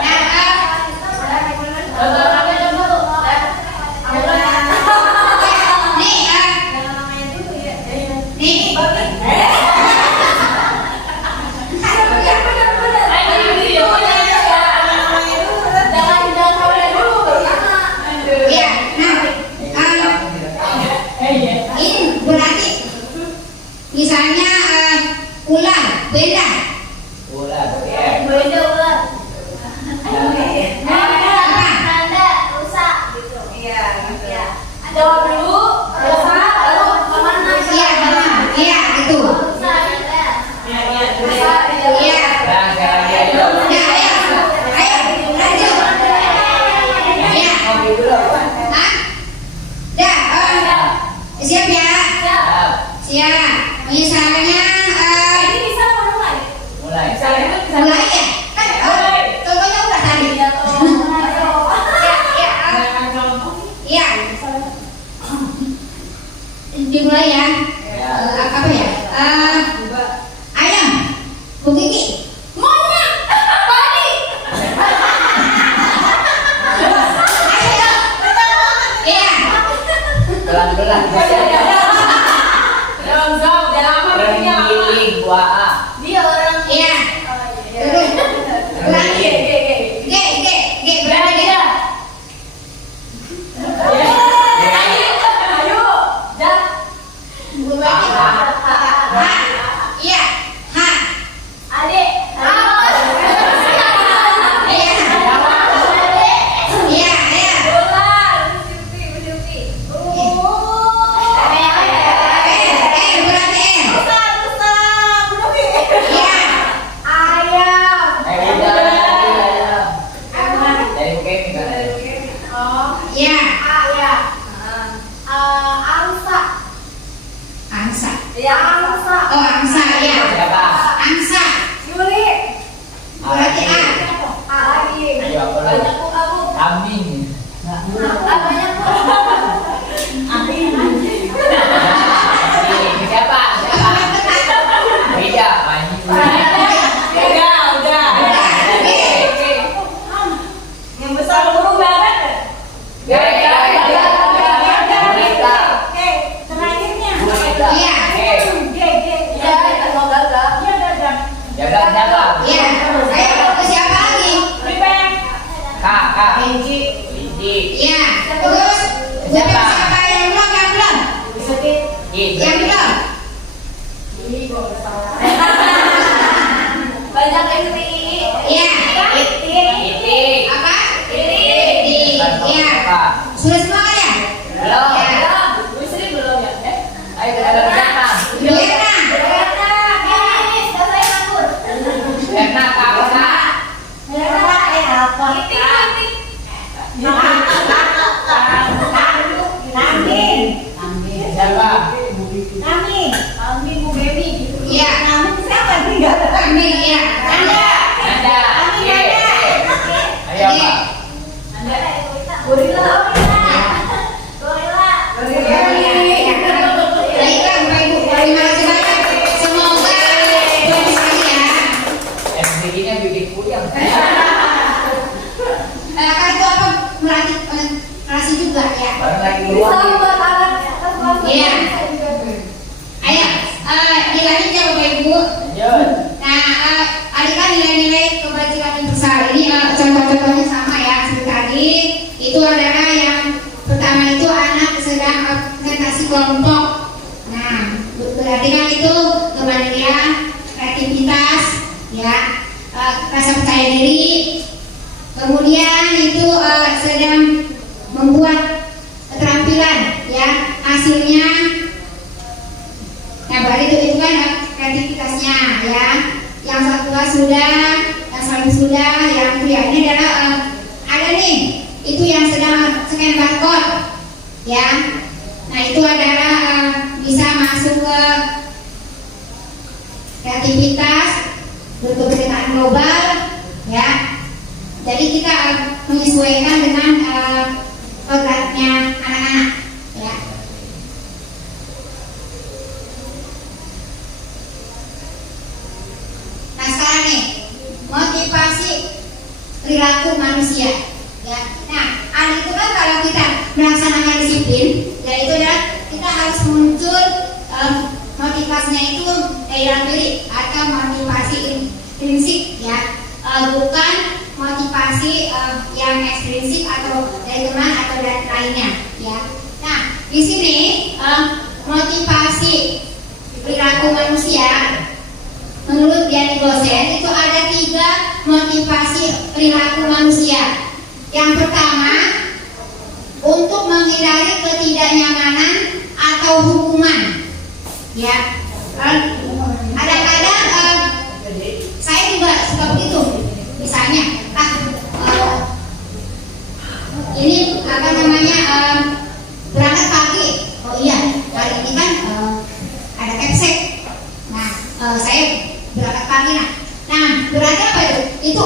Nih, ular, beda. Ular, ya. Beda ular. Apa? Rusak gitu. Iya, gitu. Ya. Jawab dulu, rusak, lalu kemana? Iya, iya itu. Rusak, ya. Iya. Iya. Nah, sekarang dia itu. Ya, ayo, lanjut. Iya. Ngopi dulu. Hah? Dah, siap ya? Siap. Siap. Misalnya, Ini bisa mulai. Mulai. mulai ya? Kan, contohnya udah tadi. Iya, toh. Ayo. Iya. Dimulai ya. Ya. Apa ya? Ayam. Bu Kiki. Monyet. Tadi. Ayo. Iya. Pelan-pelan. Terenggiling buah. Dia orang. Iya. Oh, iya. Terus. Ulangi. Terenggiling. G, berapa G? Ayo, Jah. Ulangi. H. Iya. H. Adik. Iya. Iya, iya. Berapa M? Iya. Ayo udah. Dari Bukemi kan. Iya. Angsa. Oh, angsa ya. Siapa? Angsa. Berarti A. Ayo aku dulu. Kambing. Kambing. Siapa? Beda. Yang besar burung banget. Iya. Jaga siapa? Iya. Ayo ke siapa lagi? Kak. Kelinci. Kelinci. Iya. Terus bukan siapa yang belum? Yang belum? Banyak ini. Iya. Itik. Apa? Itik. Iya. Apa? Sudah semua kan ya? Belum. Belum ya? Ayo kita berjamaah. Mirna. Enak apa? Siapa? Iya. Kambing iya. Anda. Nanda. Ayo Pak. Baiklah Bapak Ibu, terima kasih banyak. Semoga bagus lagi ya. Yang begini bikin puyeng. Kan itu apa melatih juga ya. Baru lagi keluar. Iya. Ayo, dilanjut ya Bapak Ibu. Lanjut. Nah, ada nilai-nilai kebajikan universal. Ini contoh-contohnya sama ya seperti tadi. Itu adalah yang pertama itu anak sedang presentasi kelompok. Nah, berarti kan itu kemandirian, kreativitas, ya, rasa percaya diri. Kemudian itu sedang membuat keterampilan, ya, hasilnya. Nah, berarti itu kan kreativitasnya, ya. Yang satu sudah, yang satu sudah, yang itu ya. Ini adalah ada nih, itu yang sedang scan barcode, ya. Nah, itu adalah bisa masuk ke kreativitas, berkeberanian global, ya. Jadi kita menyesuaikan dengan programnya anak-anak, ya. Nah, sekarang nih motivasi perilaku manusia, ya. Nah, ada itu kan kalau kita melaksanakan disiplin, yaitu adalah kita harus muncul motivasinya itu dalam diri atau motivasi intrinsik, ya. Bukan motivasi yang ekstrinsik atau dari teman atau dari lainnya, ya. Nah, di sini motivasi perilaku manusia motivasi perilaku manusia. Yang pertama, untuk menghindari ketidaknyamanan atau hukuman. Ya, kadang-kadang saya juga suka begitu. Misalnya, ini apa namanya, berangkat pagi. Oh iya, hari ini kan ada kepsek. Nah, saya berangkat pagi. Nah, berarti apa itu? Itu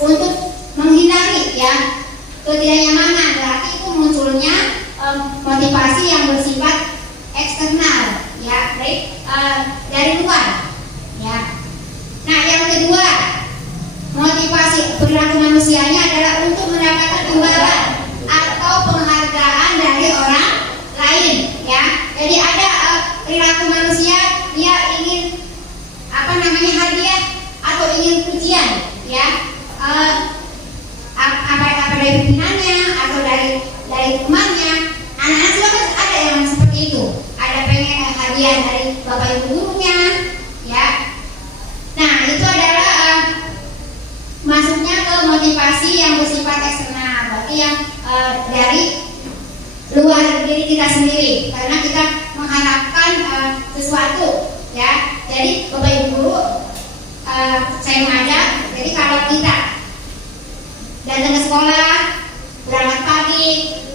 untuk menghindari ya ketidaknyamanan. Berarti itu munculnya motivasi yang bersifat eksternal, ya, dari luar. Ya. Nah, yang kedua, motivasi perilaku manusianya adalah untuk mendapatkan imbalan atau penghargaan dari orang lain. Ya, jadi ada perilaku manusia dia ingin apa namanya hadiah atau ingin pujian, ya, apa dari pimpinannya atau dari temannya. Anak-anak juga kan ada yang seperti itu. Ada pengen hadiah dari bapak ibu gurunya, ya. Nah, itu adalah masuknya ke motivasi yang bersifat eksternal, berarti yang dari luar diri kita sendiri, karena kita mengharapkan sesuatu, ya. Jadi bapak ibu guru, saya mengajak, jadi kalau kita datang ke sekolah, berangkat pagi,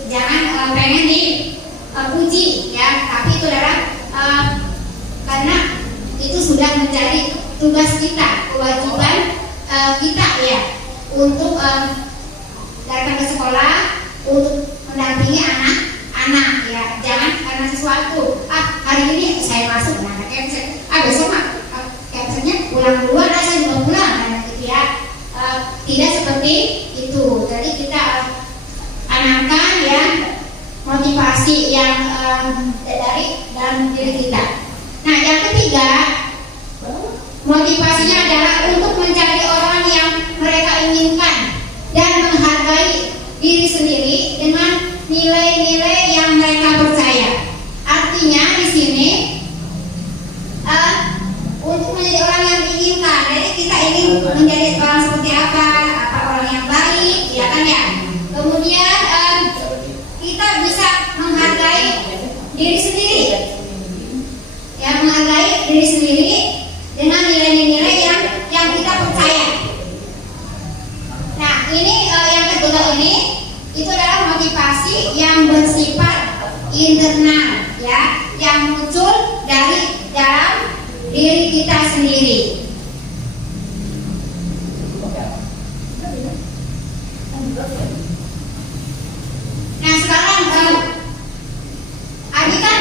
jangan pengen dipuji, ya, tapi itu adalah karena itu sudah menjadi tugas kita, kewajiban kita, ya, untuk datang ke sekolah untuk mendampingi anak-anak, ya. Jangan karena sesuatu, hari ini saya masuk, nah kepsek, besok kepseknya pulang duluan, saya juga pulang, nah, gitu, ya. Tidak seperti itu. Jadi kita anamkan, ya, motivasi yang dari dalam diri kita. Nah, yang ketiga, motivasinya adalah untuk menjadi orang yang mereka inginkan dan menghargai diri sendiri dengan nilai-nilai yang mereka percaya. Artinya di sini untuk menjadi orang yang diinginkan. Jadi kita ingin menjadi orang seperti apa orang yang baik, ya kan, ya. Kemudian kita bisa menghargai diri sendiri, ya, menghargai diri sendiri dengan nilai-nilai yang kita percaya. Nah, ini yang kedua ini itu adalah motivasi yang bersifat internal, ya, yang muncul dari dalam diri kita sendiri. Nah, sekarang Adi kan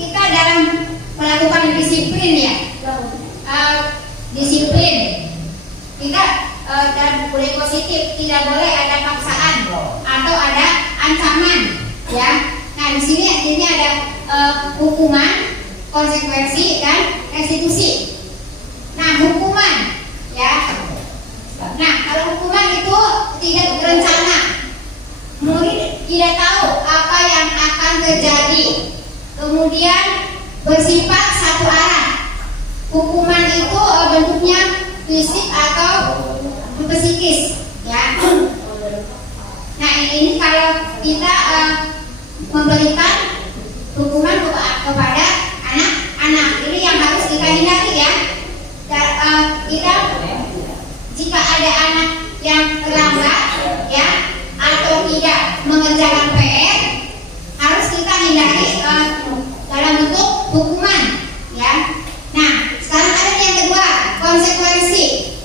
kita dalam melakukan disiplin, ya, disiplin kita dalam boleh positif, tidak boleh ada paksaan atau ada ancaman, ya. Nah, di sini ada hukuman, konsekuensi, dan restitusi. Nah, hukuman, ya. Nah, kalau hukuman itu tidak berencana, murid tidak tahu apa yang akan terjadi, kemudian bersifat satu arah. Hukuman itu bentuknya fisik atau psikis, ya. Nah, ini kalau kita memberikan hukuman kepada anak-anak, ini yang harus kita hindari, ya. Kita jika ada anak yang terlambat, ya, atau tidak mengerjakan PR, harus kita hindari dalam bentuk hukuman, ya. Nah, sekarang ada yang kedua, konsekuensi,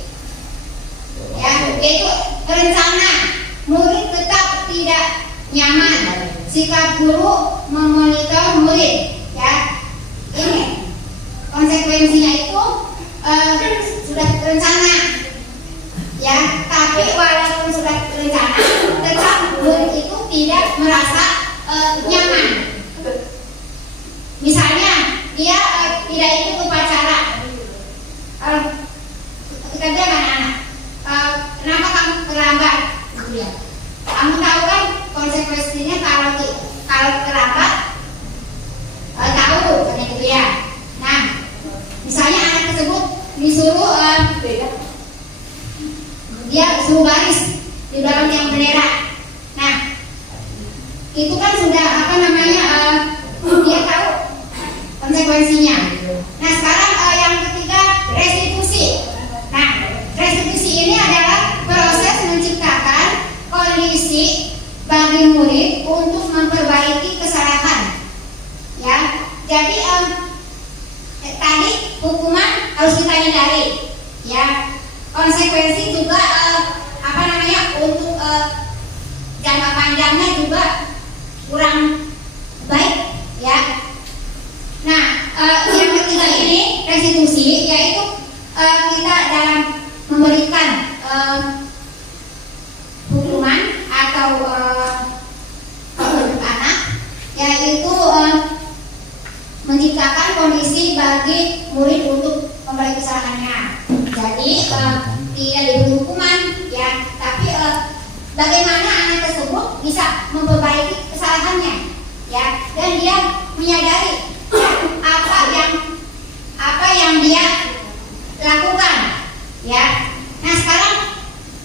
ya, yaitu rencana. Murid tetap tidak nyaman jika guru memonitor murid, ya. Ini konsekuensinya itu sudah terencana, ya, tapi walaupun sudah terencana, tetap murid itu tidak merasa nyaman. Misalnya dia tidak ikut upacara, kita bilang anak-anak, kenapa kamu terlambat, gitu, ya. Kamu tahu kan konsekuensinya kalau terlambat, tahu kan, gitu, ya. Nah, misalnya anak tersebut disuruh dia suruh baris di belakang yang bendera. Nah, itu kan sudah apa namanya, dia tahu konsekuensinya. Nah, sekarang yang ketiga, restitusi. Nah, restitusi ini adalah proses menciptakan kondisi bagi murid untuk memperbaiki kesalahan. Ya, jadi tadi hukuman harus kita hindari. Ya, konsekuensi juga apa namanya, untuk jangka panjangnya juga kurang baik. Ya. Nah, yang ketiga ini restitusi, yaitu kita dalam memberikan hukuman atau untuk anak, yaitu menciptakan kondisi bagi murid untuk memperbaiki kesalahannya. Jadi tidak diberi hukuman, ya, tapi bagaimana anak tersebut bisa memperbaiki kesalahannya, ya, dan dia menyadari ya, apa yang dia lakukan, ya. Nah, sekarang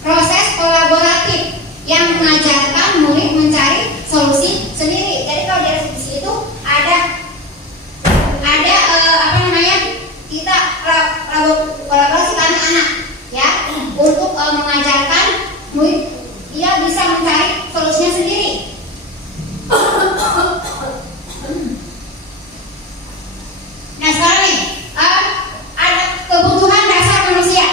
proses kolaboratif yang mengajarkan murid mencari solusi sendiri. Jadi kalau di restitusi itu ada apa namanya, kita kolaborasi anak-anak, ya, untuk mengajarkan murid dia bisa mencari solusinya sendiri. Nah, sekarang nih ada kebutuhan dasar manusia,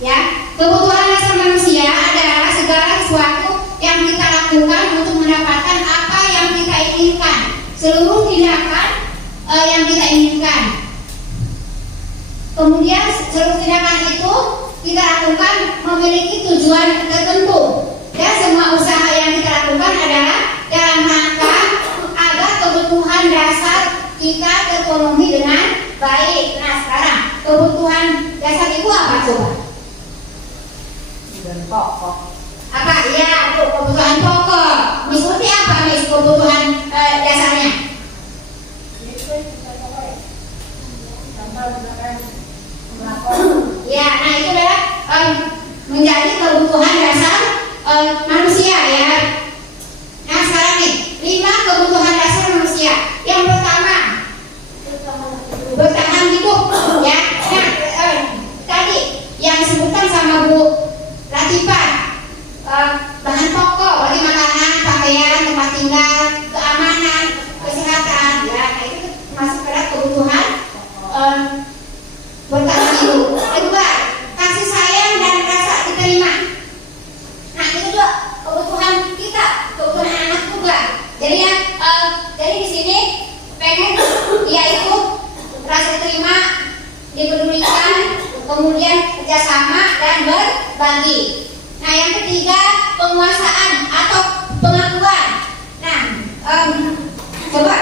ya. Kebutuhan dasar manusia adalah segala sesuatu yang kita lakukan untuk mendapatkan apa yang kita inginkan, seluruh tindakan yang kita inginkan. Kemudian seluruh tindakan itu kita lakukan memiliki tujuan tertentu, dan semua usaha yang kita lakukan adalah dalam rangka agar kebutuhan dasar kita terpenuhi dengan baik. Nah, sekarang kebutuhan dasar itu apa coba? Dan pokok. Apa? Ya, kebutuhan pokok. Seperti apa nih kebutuhan dasarnya? Ya, nah itu adalah menjadi kebutuhan dasar manusia, ya. Nah, sekarang nih 5 kebutuhan dasar manusia. Yang pertama, bertahan hidup, ya. Nah, tadi yang disebutkan sama Bu Latifah, bahan pokok, berarti makanan, pakaian, tempat tinggal, keamanan, kesehatan, ya. Nah, itu masuk pada kebutuhan bertahan hidup. Kedua, kasih sayang dan rasa diterima. Nah, itu juga kebutuhan kita, kebutuhan anak juga. Jadi ya, jadi di sini pengen yaitu rasa terima, dipedulikan, kemudian kerjasama dan berbagi. Nah, yang ketiga, penguasaan atau pengakuan. Nah, coba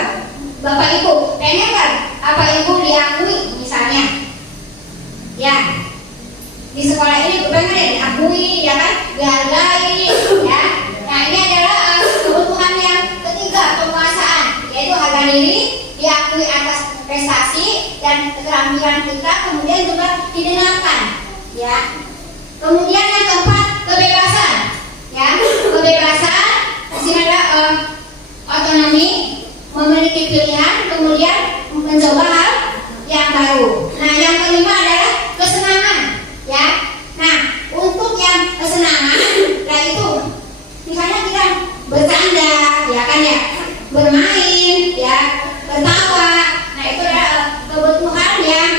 Bapak Ibu pengen kan apa Ibu diakui misalnya? Ya, di sekolah ini pengen ya diakui, ya kan, dihargai, ya. Nah, ini adalah kebutuhan yang ketiga, penguasaan, yaitu harga diri, diakui atas prestasi dan keterampilan kita, kemudian juga didengarkan, ya. Kemudian yang keempat, kebebasan, ya. Kebebasan di sini ada otonomi, memiliki pilihan, kemudian mencoba hal yang baru. Nah, yang kelima adalah kesenangan, ya. Nah, untuk yang kesenangan, nah itu misalnya kita bercanda, ya kan, ya, bermain, ya, tertawa. Nah, itu adalah kebutuhan yang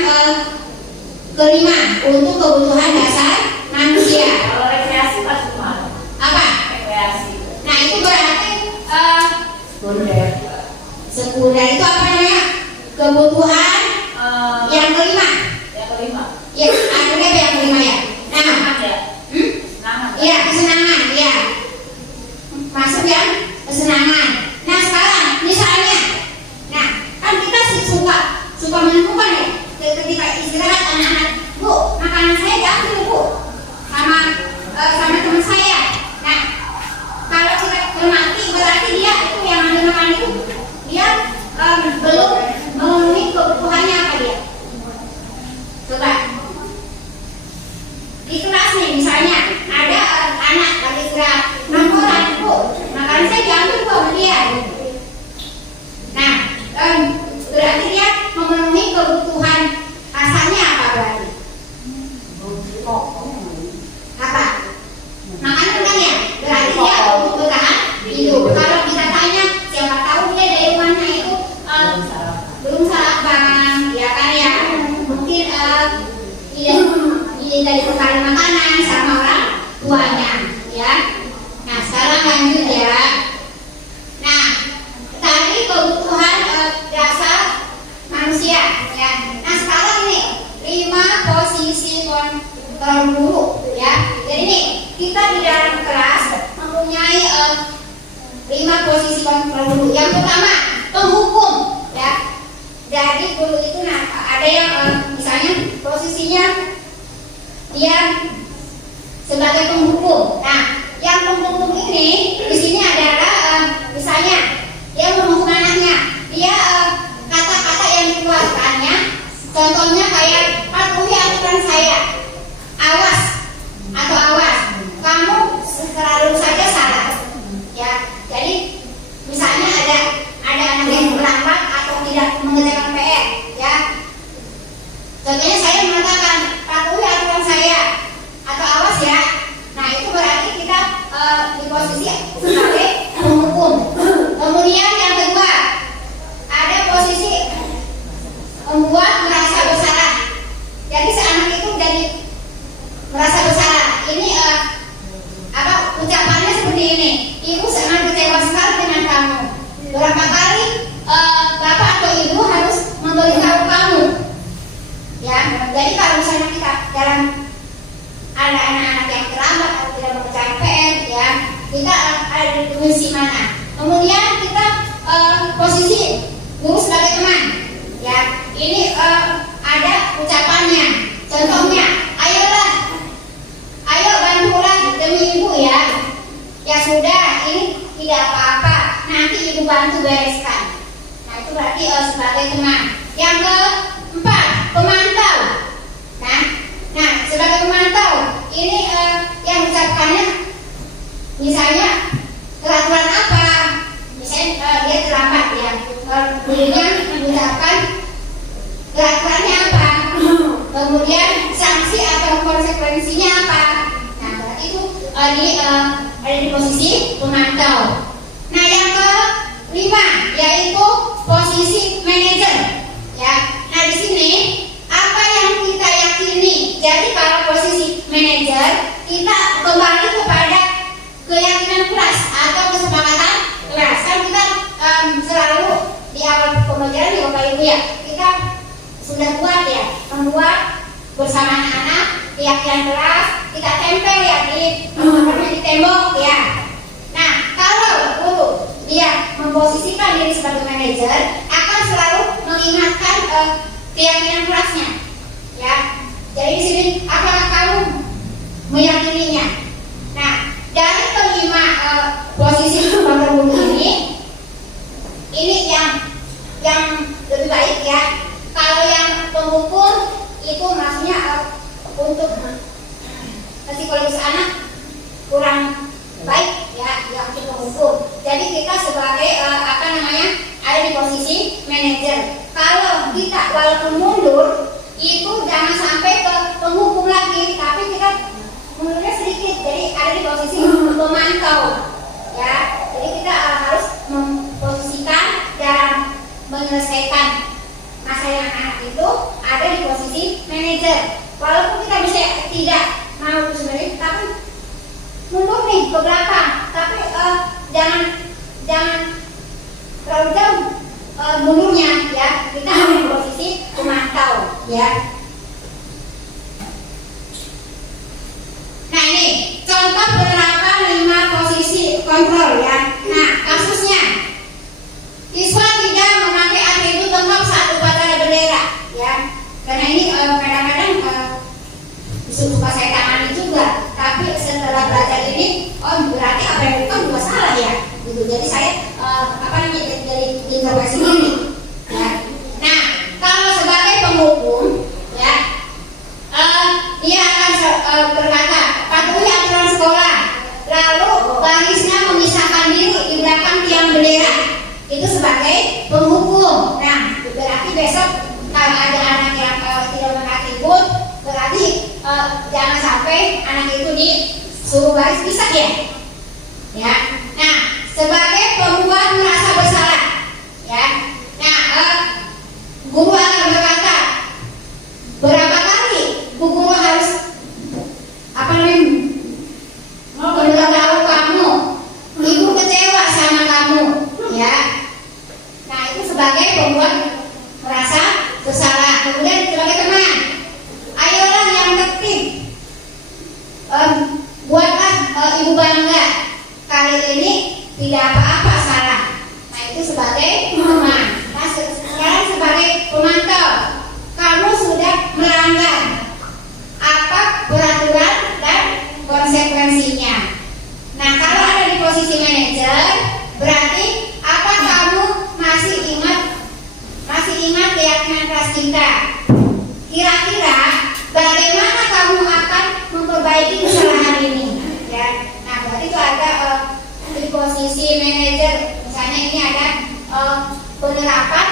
kelima untuk kebutuhan dasar manusia. Kalau rekreasi pas rumah. Apa? Rekreasi. Nah, itu berarti sekunder itu apa namanya? Kebutuhan yang kelima. Yang kelima. Ya, akhirnya apa yang kelima ya? Nah, Senang ya. Senang. iya, kesenangan, ya. Masuk yang kesenangan. Nah, sekarang misalnya, nah, kan kita suka menemukan ya, ketika istirahat anak-anak, Bu, makanan saya diambil Bu, sama teman saya. Nah, kalau kita cermati berarti dia itu yang ambil makanan itu dia belum memenuhi kebutuhannya apa dia? Coba di kelas nih misalnya ada Karena saya diambil sama dia. Nah, berarti dia memenuhi kebutuhan asalnya apa berarti? Apa? Makanya tanya, berarti dia untuk bertahan hidup. Kalau kita tanya, siapa tahu dia dari rumahnya itu belum sarapan, ya kan ya? Mungkin tidak dibekali makanan sama orang tuanya, ya. Nah, sekarang lanjut ya. Nah, tadi kebutuhan dasar manusia, ya. Nah, sekarang ini 5 posisi kontrol guru, ya. Jadi nih kita di dalam kelas mempunyai 5 posisi kontrol guru. Yang pertama, penghukum, ya. Jadi guru itu ada yang misalnya posisinya dia sebagai penghukum. Nah, yang penghukum ini di sini adalah misalnya dia menghukum anaknya. Dia kata-kata yang dikeluarkannya, contohnya kayak patuhi aturan saya, awas atau awas, kamu selalu saja salah. Ya, jadi misalnya ada anak yang terlambat atau tidak mengerjakan PR, ya. Contohnya saya mengatakan patuhi aturan saya atau awas ya. Nah, itu berarti kita di posisi sebagai penghukum. Kemudian yang kedua, ada posisi membuat merasa bersalah. Jadi seanak itu jadi merasa bersalah. Ini ucapannya seperti ini. Ibu sangat kecewa sekali dengan kamu. Berapa kali bapak atau ibu harus memberitahu kamu, ya. Jadi kalau misalnya kita dalam ada anak-anak yang terlambat atau tidak mengerjakan PR, ya, kita ada di posisi mana. Kemudian kita posisi guru sebagai teman, ya. Ini ada ucapannya. Contohnya, ayo bantulah demi ibu ya. Ya sudah, ini tidak apa-apa, nanti ibu bantu bereskan. Nah, itu berarti sebagai teman. Yang keempat, pemantau. Nah, sebagai pemantau, ini yang ucapkannya misalnya peraturan apa, misalnya dia terlambat, ya. Kemudian mengucapkan peraturannya apa, kemudian sanksi atau konsekuensinya apa. Nah, berarti itu ada di posisi pemantau. Nah, yang kelima yaitu posisi manajer, ya. Nah, di sini apa yang kita yakini. Jadi kalau posisi manajer, kita kembali kepada keyakinan kelas atau kesepakatan kelas. Kan kita selalu di awal pembelajaran ya Bapak Ibu, ya, kita sudah buat, ya, membuat bersama anak-anak keyakinan kelas, kita tempel, ya, di tembok, ya. Nah, kalau guru dia memposisikan diri sebagai manajer, akan selalu mengingatkan keyakinan kelasnya, ya. Jadi di sini apakah kamu meyakininya? Nah, dari kelima posisi kontrol guru ini yang lebih baik, ya. Kalau yang penghukum itu maksudnya untuk psikologis anak kurang baik, ya, yang untuk penghukum. Jadi kita sebagai ada di posisi manajer. Kalau kita walaupun mundur, itu jangan sampai ke penghukum lagi, tapi kita mundurnya sedikit, jadi ada di posisi pemantau, ya. Jadi kita harus memposisikan dalam menyelesaikan masalah anak itu ada di posisi manajer. Walaupun kita bisa tidak mau sebenarnya, tapi mundur nih ke belakang, tapi jangan terlalu jauh mundurnya, ya. Kita ada di posisi pemantau, ya. Nah, ini contoh penerapan 5 posisi kontrol, ya. Nah, kasusnya siswa tidak memakai atribut lengkap saat upacara bendera, ya. Karena ini kadang-kadang suka saya tangani juga, tapi setelah belajar ini, berarti apa yang itu juga salah, ya. Gitu. Jadi saya jadi introspeksi diri, ya. Nah, kalau sebagai penghukum, ya, dia akan berkata patuhi aturan sekolah, lalu barisnya memisahkan diri besok kalau ada anak yang tidak mengatribut, berarti jangan sampai anak itu disuruh baris pisah ya. Ya. Nah, sebagai pembuat merasa bersalah, ya. Nah, guru akan berkata, berapa kali bu guru harus memberitahu kamu, ibu kecewa sama kamu, ya. Nah, itu sebagai pembuat merasa bersalah. Kemudian sebagai teman, ayolah yang tertib, buatlah ibu bangga. Kali ini tidak apa-apa salah. Nah, itu sebagai teman. Nah, sekarang sebagai pemantau, kamu sudah melanggar apa peraturan dan konsekuensinya. Nah, kalau ada di posisi manajer, berarti apa kamu masih ingat keyakinan kelas kita? Kira-kira bagaimana kamu akan memperbaiki kesalahan ini? Ya. Nah, berarti itu ada di posisi manajer. Misalnya ini ada penerapan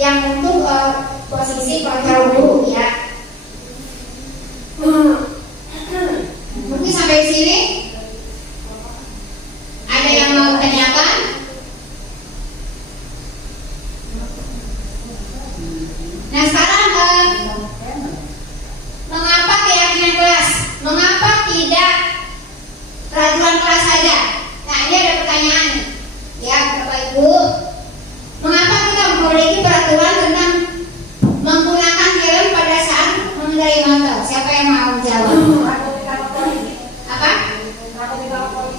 yang untuk posisi kontrol guru, ya. Mungkin sampai sini ada yang mau tanyakan? Nah, sekarang mengapa keyakinan kelas? Mengapa tidak peraturan kelas saja? Nah, ini ada pertanyaan nih, ya Bapak Ibu. Mengapa kita memiliki peraturan tentang menggunakan helm pada saat mengendarai motor? Siapa yang mau jawab? Apa?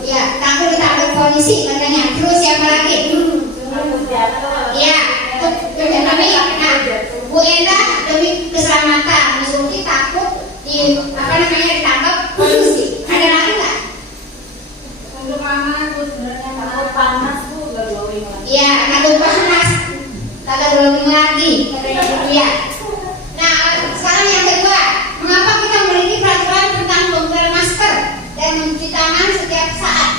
Ya, takut ditangkap polisi katanya. Terus siapa lagi? Ya, tapi nah, Bu Endah demi keselamatan, Bu Surti takut ditangkap polisi. Ada lagi nggak? Untuk takut panas tuh gak glowing lagi. Iya, takut panas, kagak glowing lagi. Iya. Nah, sekarang yang kedua, mengapa kita memiliki peraturan tentang penggunaan masker dan mencuci tangan setiap saat?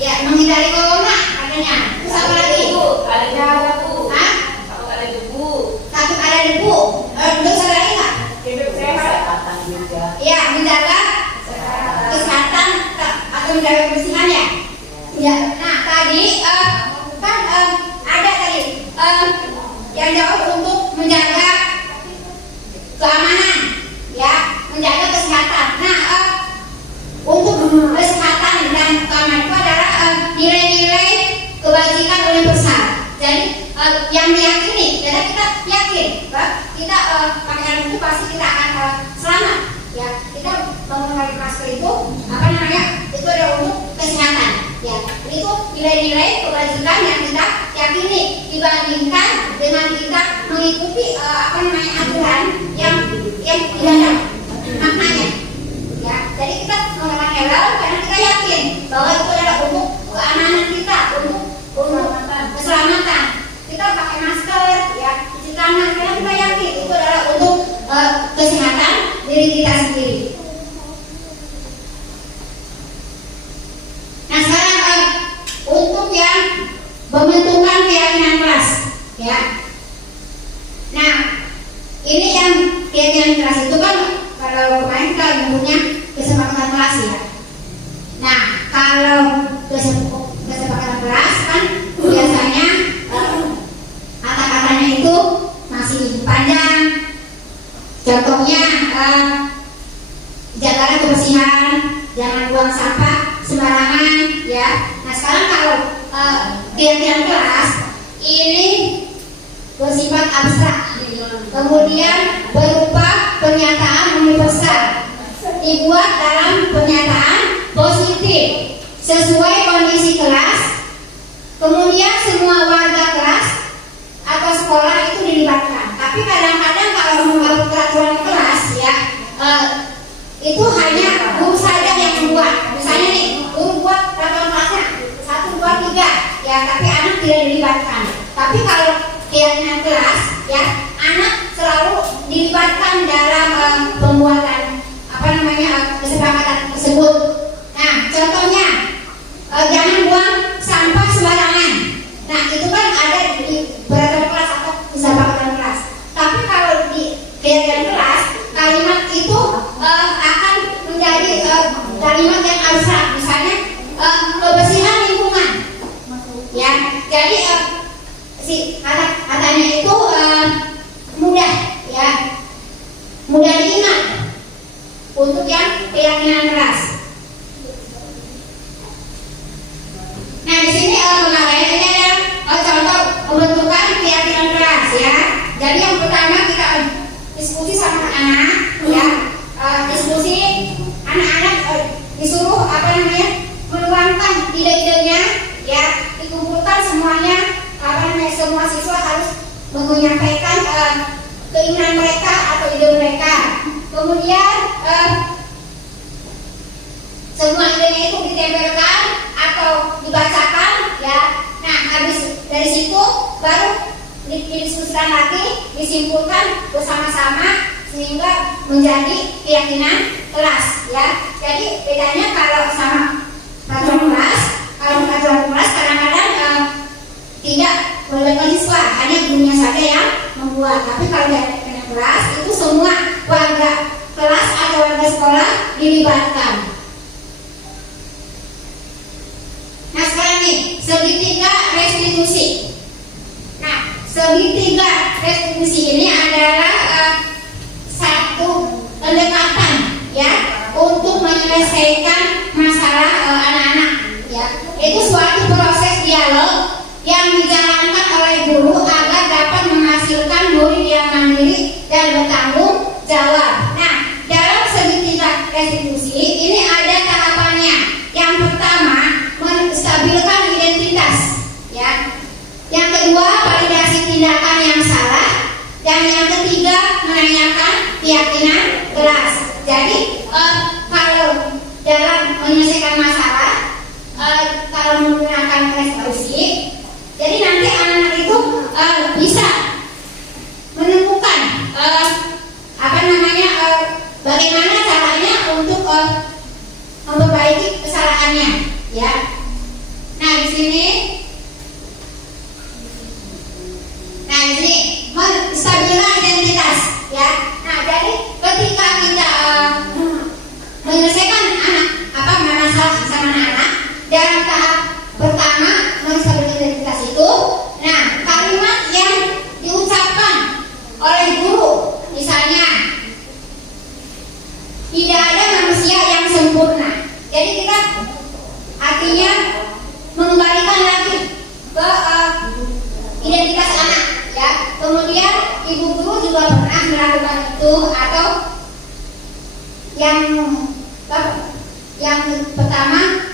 Ya, menghindari corona katanya. Terus apa lagi? Ada Bu. Hah? Takut ada debu. Takut ada debu. Terus ada lagi nggak? Hidup sehat. Juga. Ya, menjaga kesehatan atau menjaga kebersihan ya. Ya. Nah, tadi kan ada tadi yang jawab untuk menjaga keamanan, ya, menjaga kesehatan. Nah, untuk kesehatan dan keamanan itu adalah nilai-nilai kebajikan universal. Jadi yang diyakini, jadi kita yakin bahwa kita pakai helm itu pasti kita akan selamat. Ya, kita menggunakan masker itu itu adalah untuk kesehatan. Ya, itu nilai-nilai kebajikan yang kita yakini dibandingkan dengan kita mengikuti aturan yang tidak ada maknanya. Ya, jadi kita menggunakan helm karena kita yakin bahwa itu adalah untuk keamanan kita, untuk keselamatan. Kita pakai masker, ya, cuci tangan karena kita yakin itu adalah untuk kesehatan diri kita sendiri. Nah, sekarang untuk yang pembentukan keyakinan kelas, ya. Nah, ini yang keyakinan kelas itu kan kalau kemarin kita menyebutnya kesepakatan kelas, ya. Nah, kalau kesepakatan kelas kan biasanya kata-katanya itu masih panjang. Contohnya jagalah kebersihan, jangan buang sampah sembarangan, ya. Nah, sekarang kalau keyakinan kelas ini bersifat abstrak, kemudian berupa pernyataan universal, dibuat dalam pernyataan positif sesuai kondisi kelas, kemudian semua warga kelas atau sekolah itu dilibatkan. Tapi kadang-kadang kalau membuat peraturan kelas, ya, itu hanya guru saja yang membuat. Misalnya nih, guru buat peraturan kelasnya 1, 2, 3, ya, tapi anak tidak dilibatkan. Tapi kalau keyakinan kelas, ya, anak selalu dilibatkan dalam pembuatan kesepakatan tersebut. Nah, contohnya jangan buang sampah sembarangan. Nah, itu kan ada di kalimat yang abstrak, misalnya kebersihan lingkungan. Ya, jadi si katanya itu mudah, ya, mudah diingat untuk yang keyakinan keras. Nah, di sini kemarin ini ada contoh pembentukan keyakinan keras, ya. Jadi yang pertama kita diskusi sama anak-anak, ya. Diskusi anak-anak disuruh meluangkan ide-idenya, ya, dikumpulkan semuanya, semua siswa harus menyampaikan keinginan mereka atau ide mereka. Kemudian semua idenya itu ditempelkan atau dibacakan, ya. Nah, habis dari situ baru didiskusikan lagi, disimpulkan bersama-sama sehingga menjadi keyakinan kelas, ya. Jadi bedanya kalau sama peraturan kelas, kalau peraturan kelas kadang-kadang tidak melibatkan siswa, hanya gurunya saja yang membuat. Tapi kalau keyakinan kelas itu semua warga kelas atau warga sekolah dilibatkan. Nah, sekarang nih segitiga restitusi. Nah, segitiga restitusi ini adalah satu pendekatan, ya, untuk menyelesaikan masalah anak-anak, ya. Itu suatu proses dialog yang dijalankan oleh guru agar dapat menghasilkan murid yang mandiri dan bertanggung jawab. Nah, dalam segitiga restitusi ini ada tahapannya. Yang pertama, menstabilkan identitas, ya. Yang kedua, validasi tindakan yang salah. Dan yang ketiga, menanyakan keyakinan kelas. Jadi kalau dalam menyelesaikan masalah, kalau menggunakan restitusi, jadi nanti anak-anak itu bisa menemukan bagaimana caranya untuk memperbaiki kesalahannya, ya. Nah, di sini menstabilkan identitas, ya. Nah, jadi ketika kita menyelesaikan masalah sama anak-anak, dalam tahap pertama menstabilkan identitas itu, nah, kalimat yang diucapkan oleh guru, misalnya tidak ada manusia yang sempurna. Jadi kita artinya mengembalikan lagi ke identitas anak, ya. Kemudian ibu guru juga pernah melakukan itu, atau yang pertama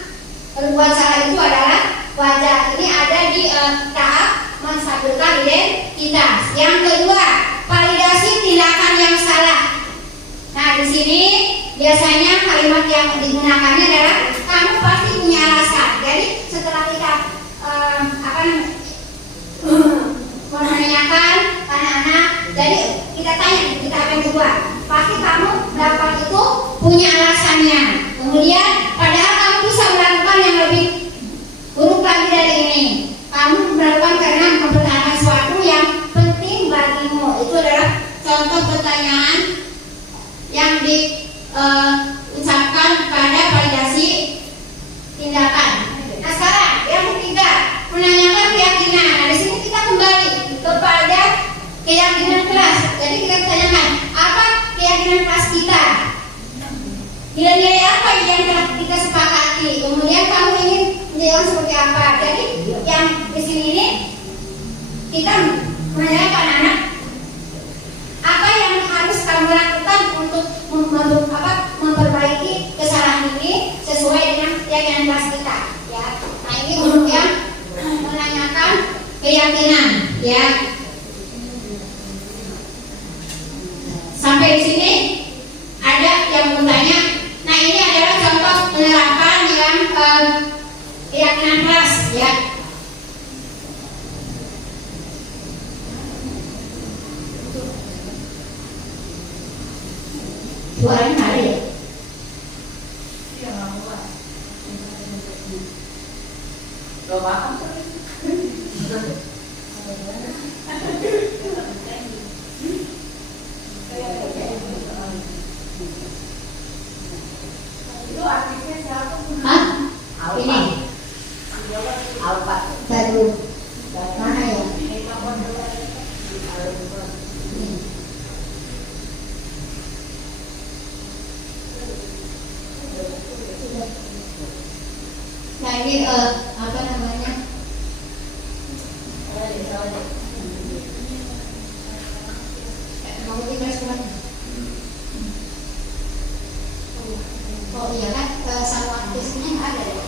berbuat salah itu adalah wajar. Ini ada di tahap menstabilkan identitas. Yang kedua, validasi tindakan yang salah. Nah, di sini biasanya kalimat yang digunakannya adalah kamu pasti punya alasan. Jadi setelah kita menanyakan anak-anak, jadi kita tanya di tahap yang kedua, pasti kamu melakukan itu punya alasannya. Kemudian padahal kamu bisa melakukan yang lebih buruk lagi dari ini. Kamu melakukan karena mempertahankan sesuatu yang penting bagimu. Itu adalah contoh pertanyaan yang diucapkan pada validasi tindakan. Nah, sekarang yang ketiga, menanyakan keyakinan. Nah, di sini kita kembali kepada keyakinan kelas. Jadi kita tanyakan, apa keyakinan kelas kita? Nilai-nilai apa yang telah kita sepakati? Kemudian kamu ingin menjadi seperti apa? Jadi yang di sini ini kita menanyakan anak, apa yang harus kamu lakukan untuk memperbaiki kesalahan ini sesuai dengan keyakinan kelas kita, ya. Nah, ini untuk yang menanyakan keyakinan, ya. Sampai di sini ada yang bertanya. Nah, ini adalah contoh penerapan yang keyakinan kelas, ya. Suaranya ada ya? Iya, nggak kuat. Gak paham. Itu arti ini apa namanya? Mau dikasih. Oh iya kan, sama artisnya nggak ada ya?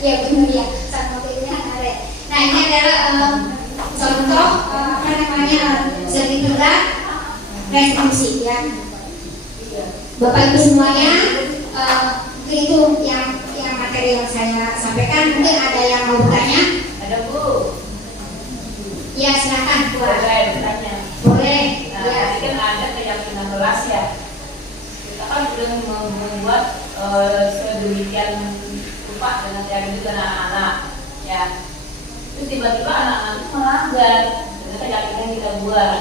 Ya benar ya, sama artisnya ada. Nah ini adalah contoh apa namanya sertifikat restitusi ya. Bapak Ibu semuanya, itu yang materi yang saya sampaikan. Mungkin ada yang mau bertanya? Ada Bu. Ya silakan Bu. Boleh bertanya. Boleh. Nah, Ya. tadi kan ada keyakinan kelas ya. Kita kan sudah membuat sedemikian rupa dengan keyakinan itu anak-anak, ya. Terus tiba-tiba anak-anak itu melanggar dengan keyakinan kita buat.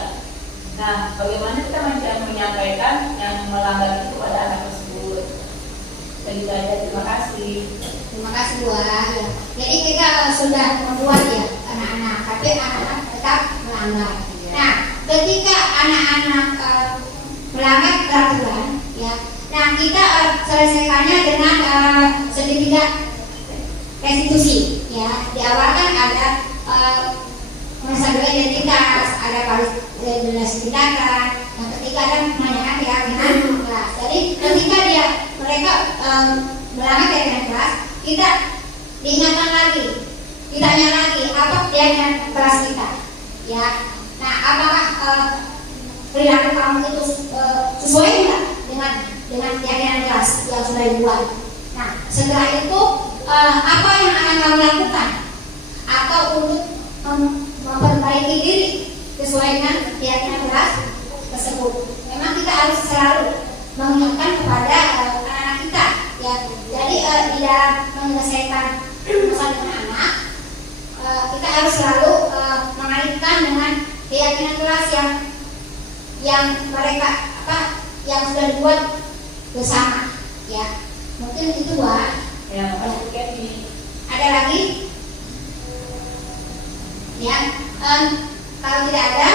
Nah, bagaimana kita menyampaikan yang melanggar itu kepada anak tersebut? Jadi saja, terima kasih. Terima kasih Bu. Ya. Jadi kita sudah membuat ya anak-anak, tapi anak-anak tetap melanggar. Nah, ketika anak-anak melanggar peraturan, ya, nah kita selesaikannya dengan sertifikat restitusi, ya. Di awal kan ada masalah identitas, ada validasi tindakan, yang ketiga ada menanyakan keyakinan kelas. Jadi ketika mereka melanggar keyakinan kelas, kita diingatkan lagi, ditanya lagi apa keyakinan kelas kita, ya. Nah, apakah perilaku kamu itu sesuai enggak dengan keyakinan kelas yang sudah dibuat? Nah, setelah itu apa yang akan kamu lakukan? Atau untuk memperbaiki diri sesuai dengan keyakinan kelas tersebut? Memang kita harus selalu mengingatkan kepada anak-anak kita, ya. Jadi di dalam menyelesaikan masalah dengan anak, kita harus selalu mengaitkan dengan keyakinan kelas yang mereka yang sudah dibuat bersama, ya. Mungkin itu Wak. Ya, makasih Kevin. Ada lagi? Ya, kalau tidak ada,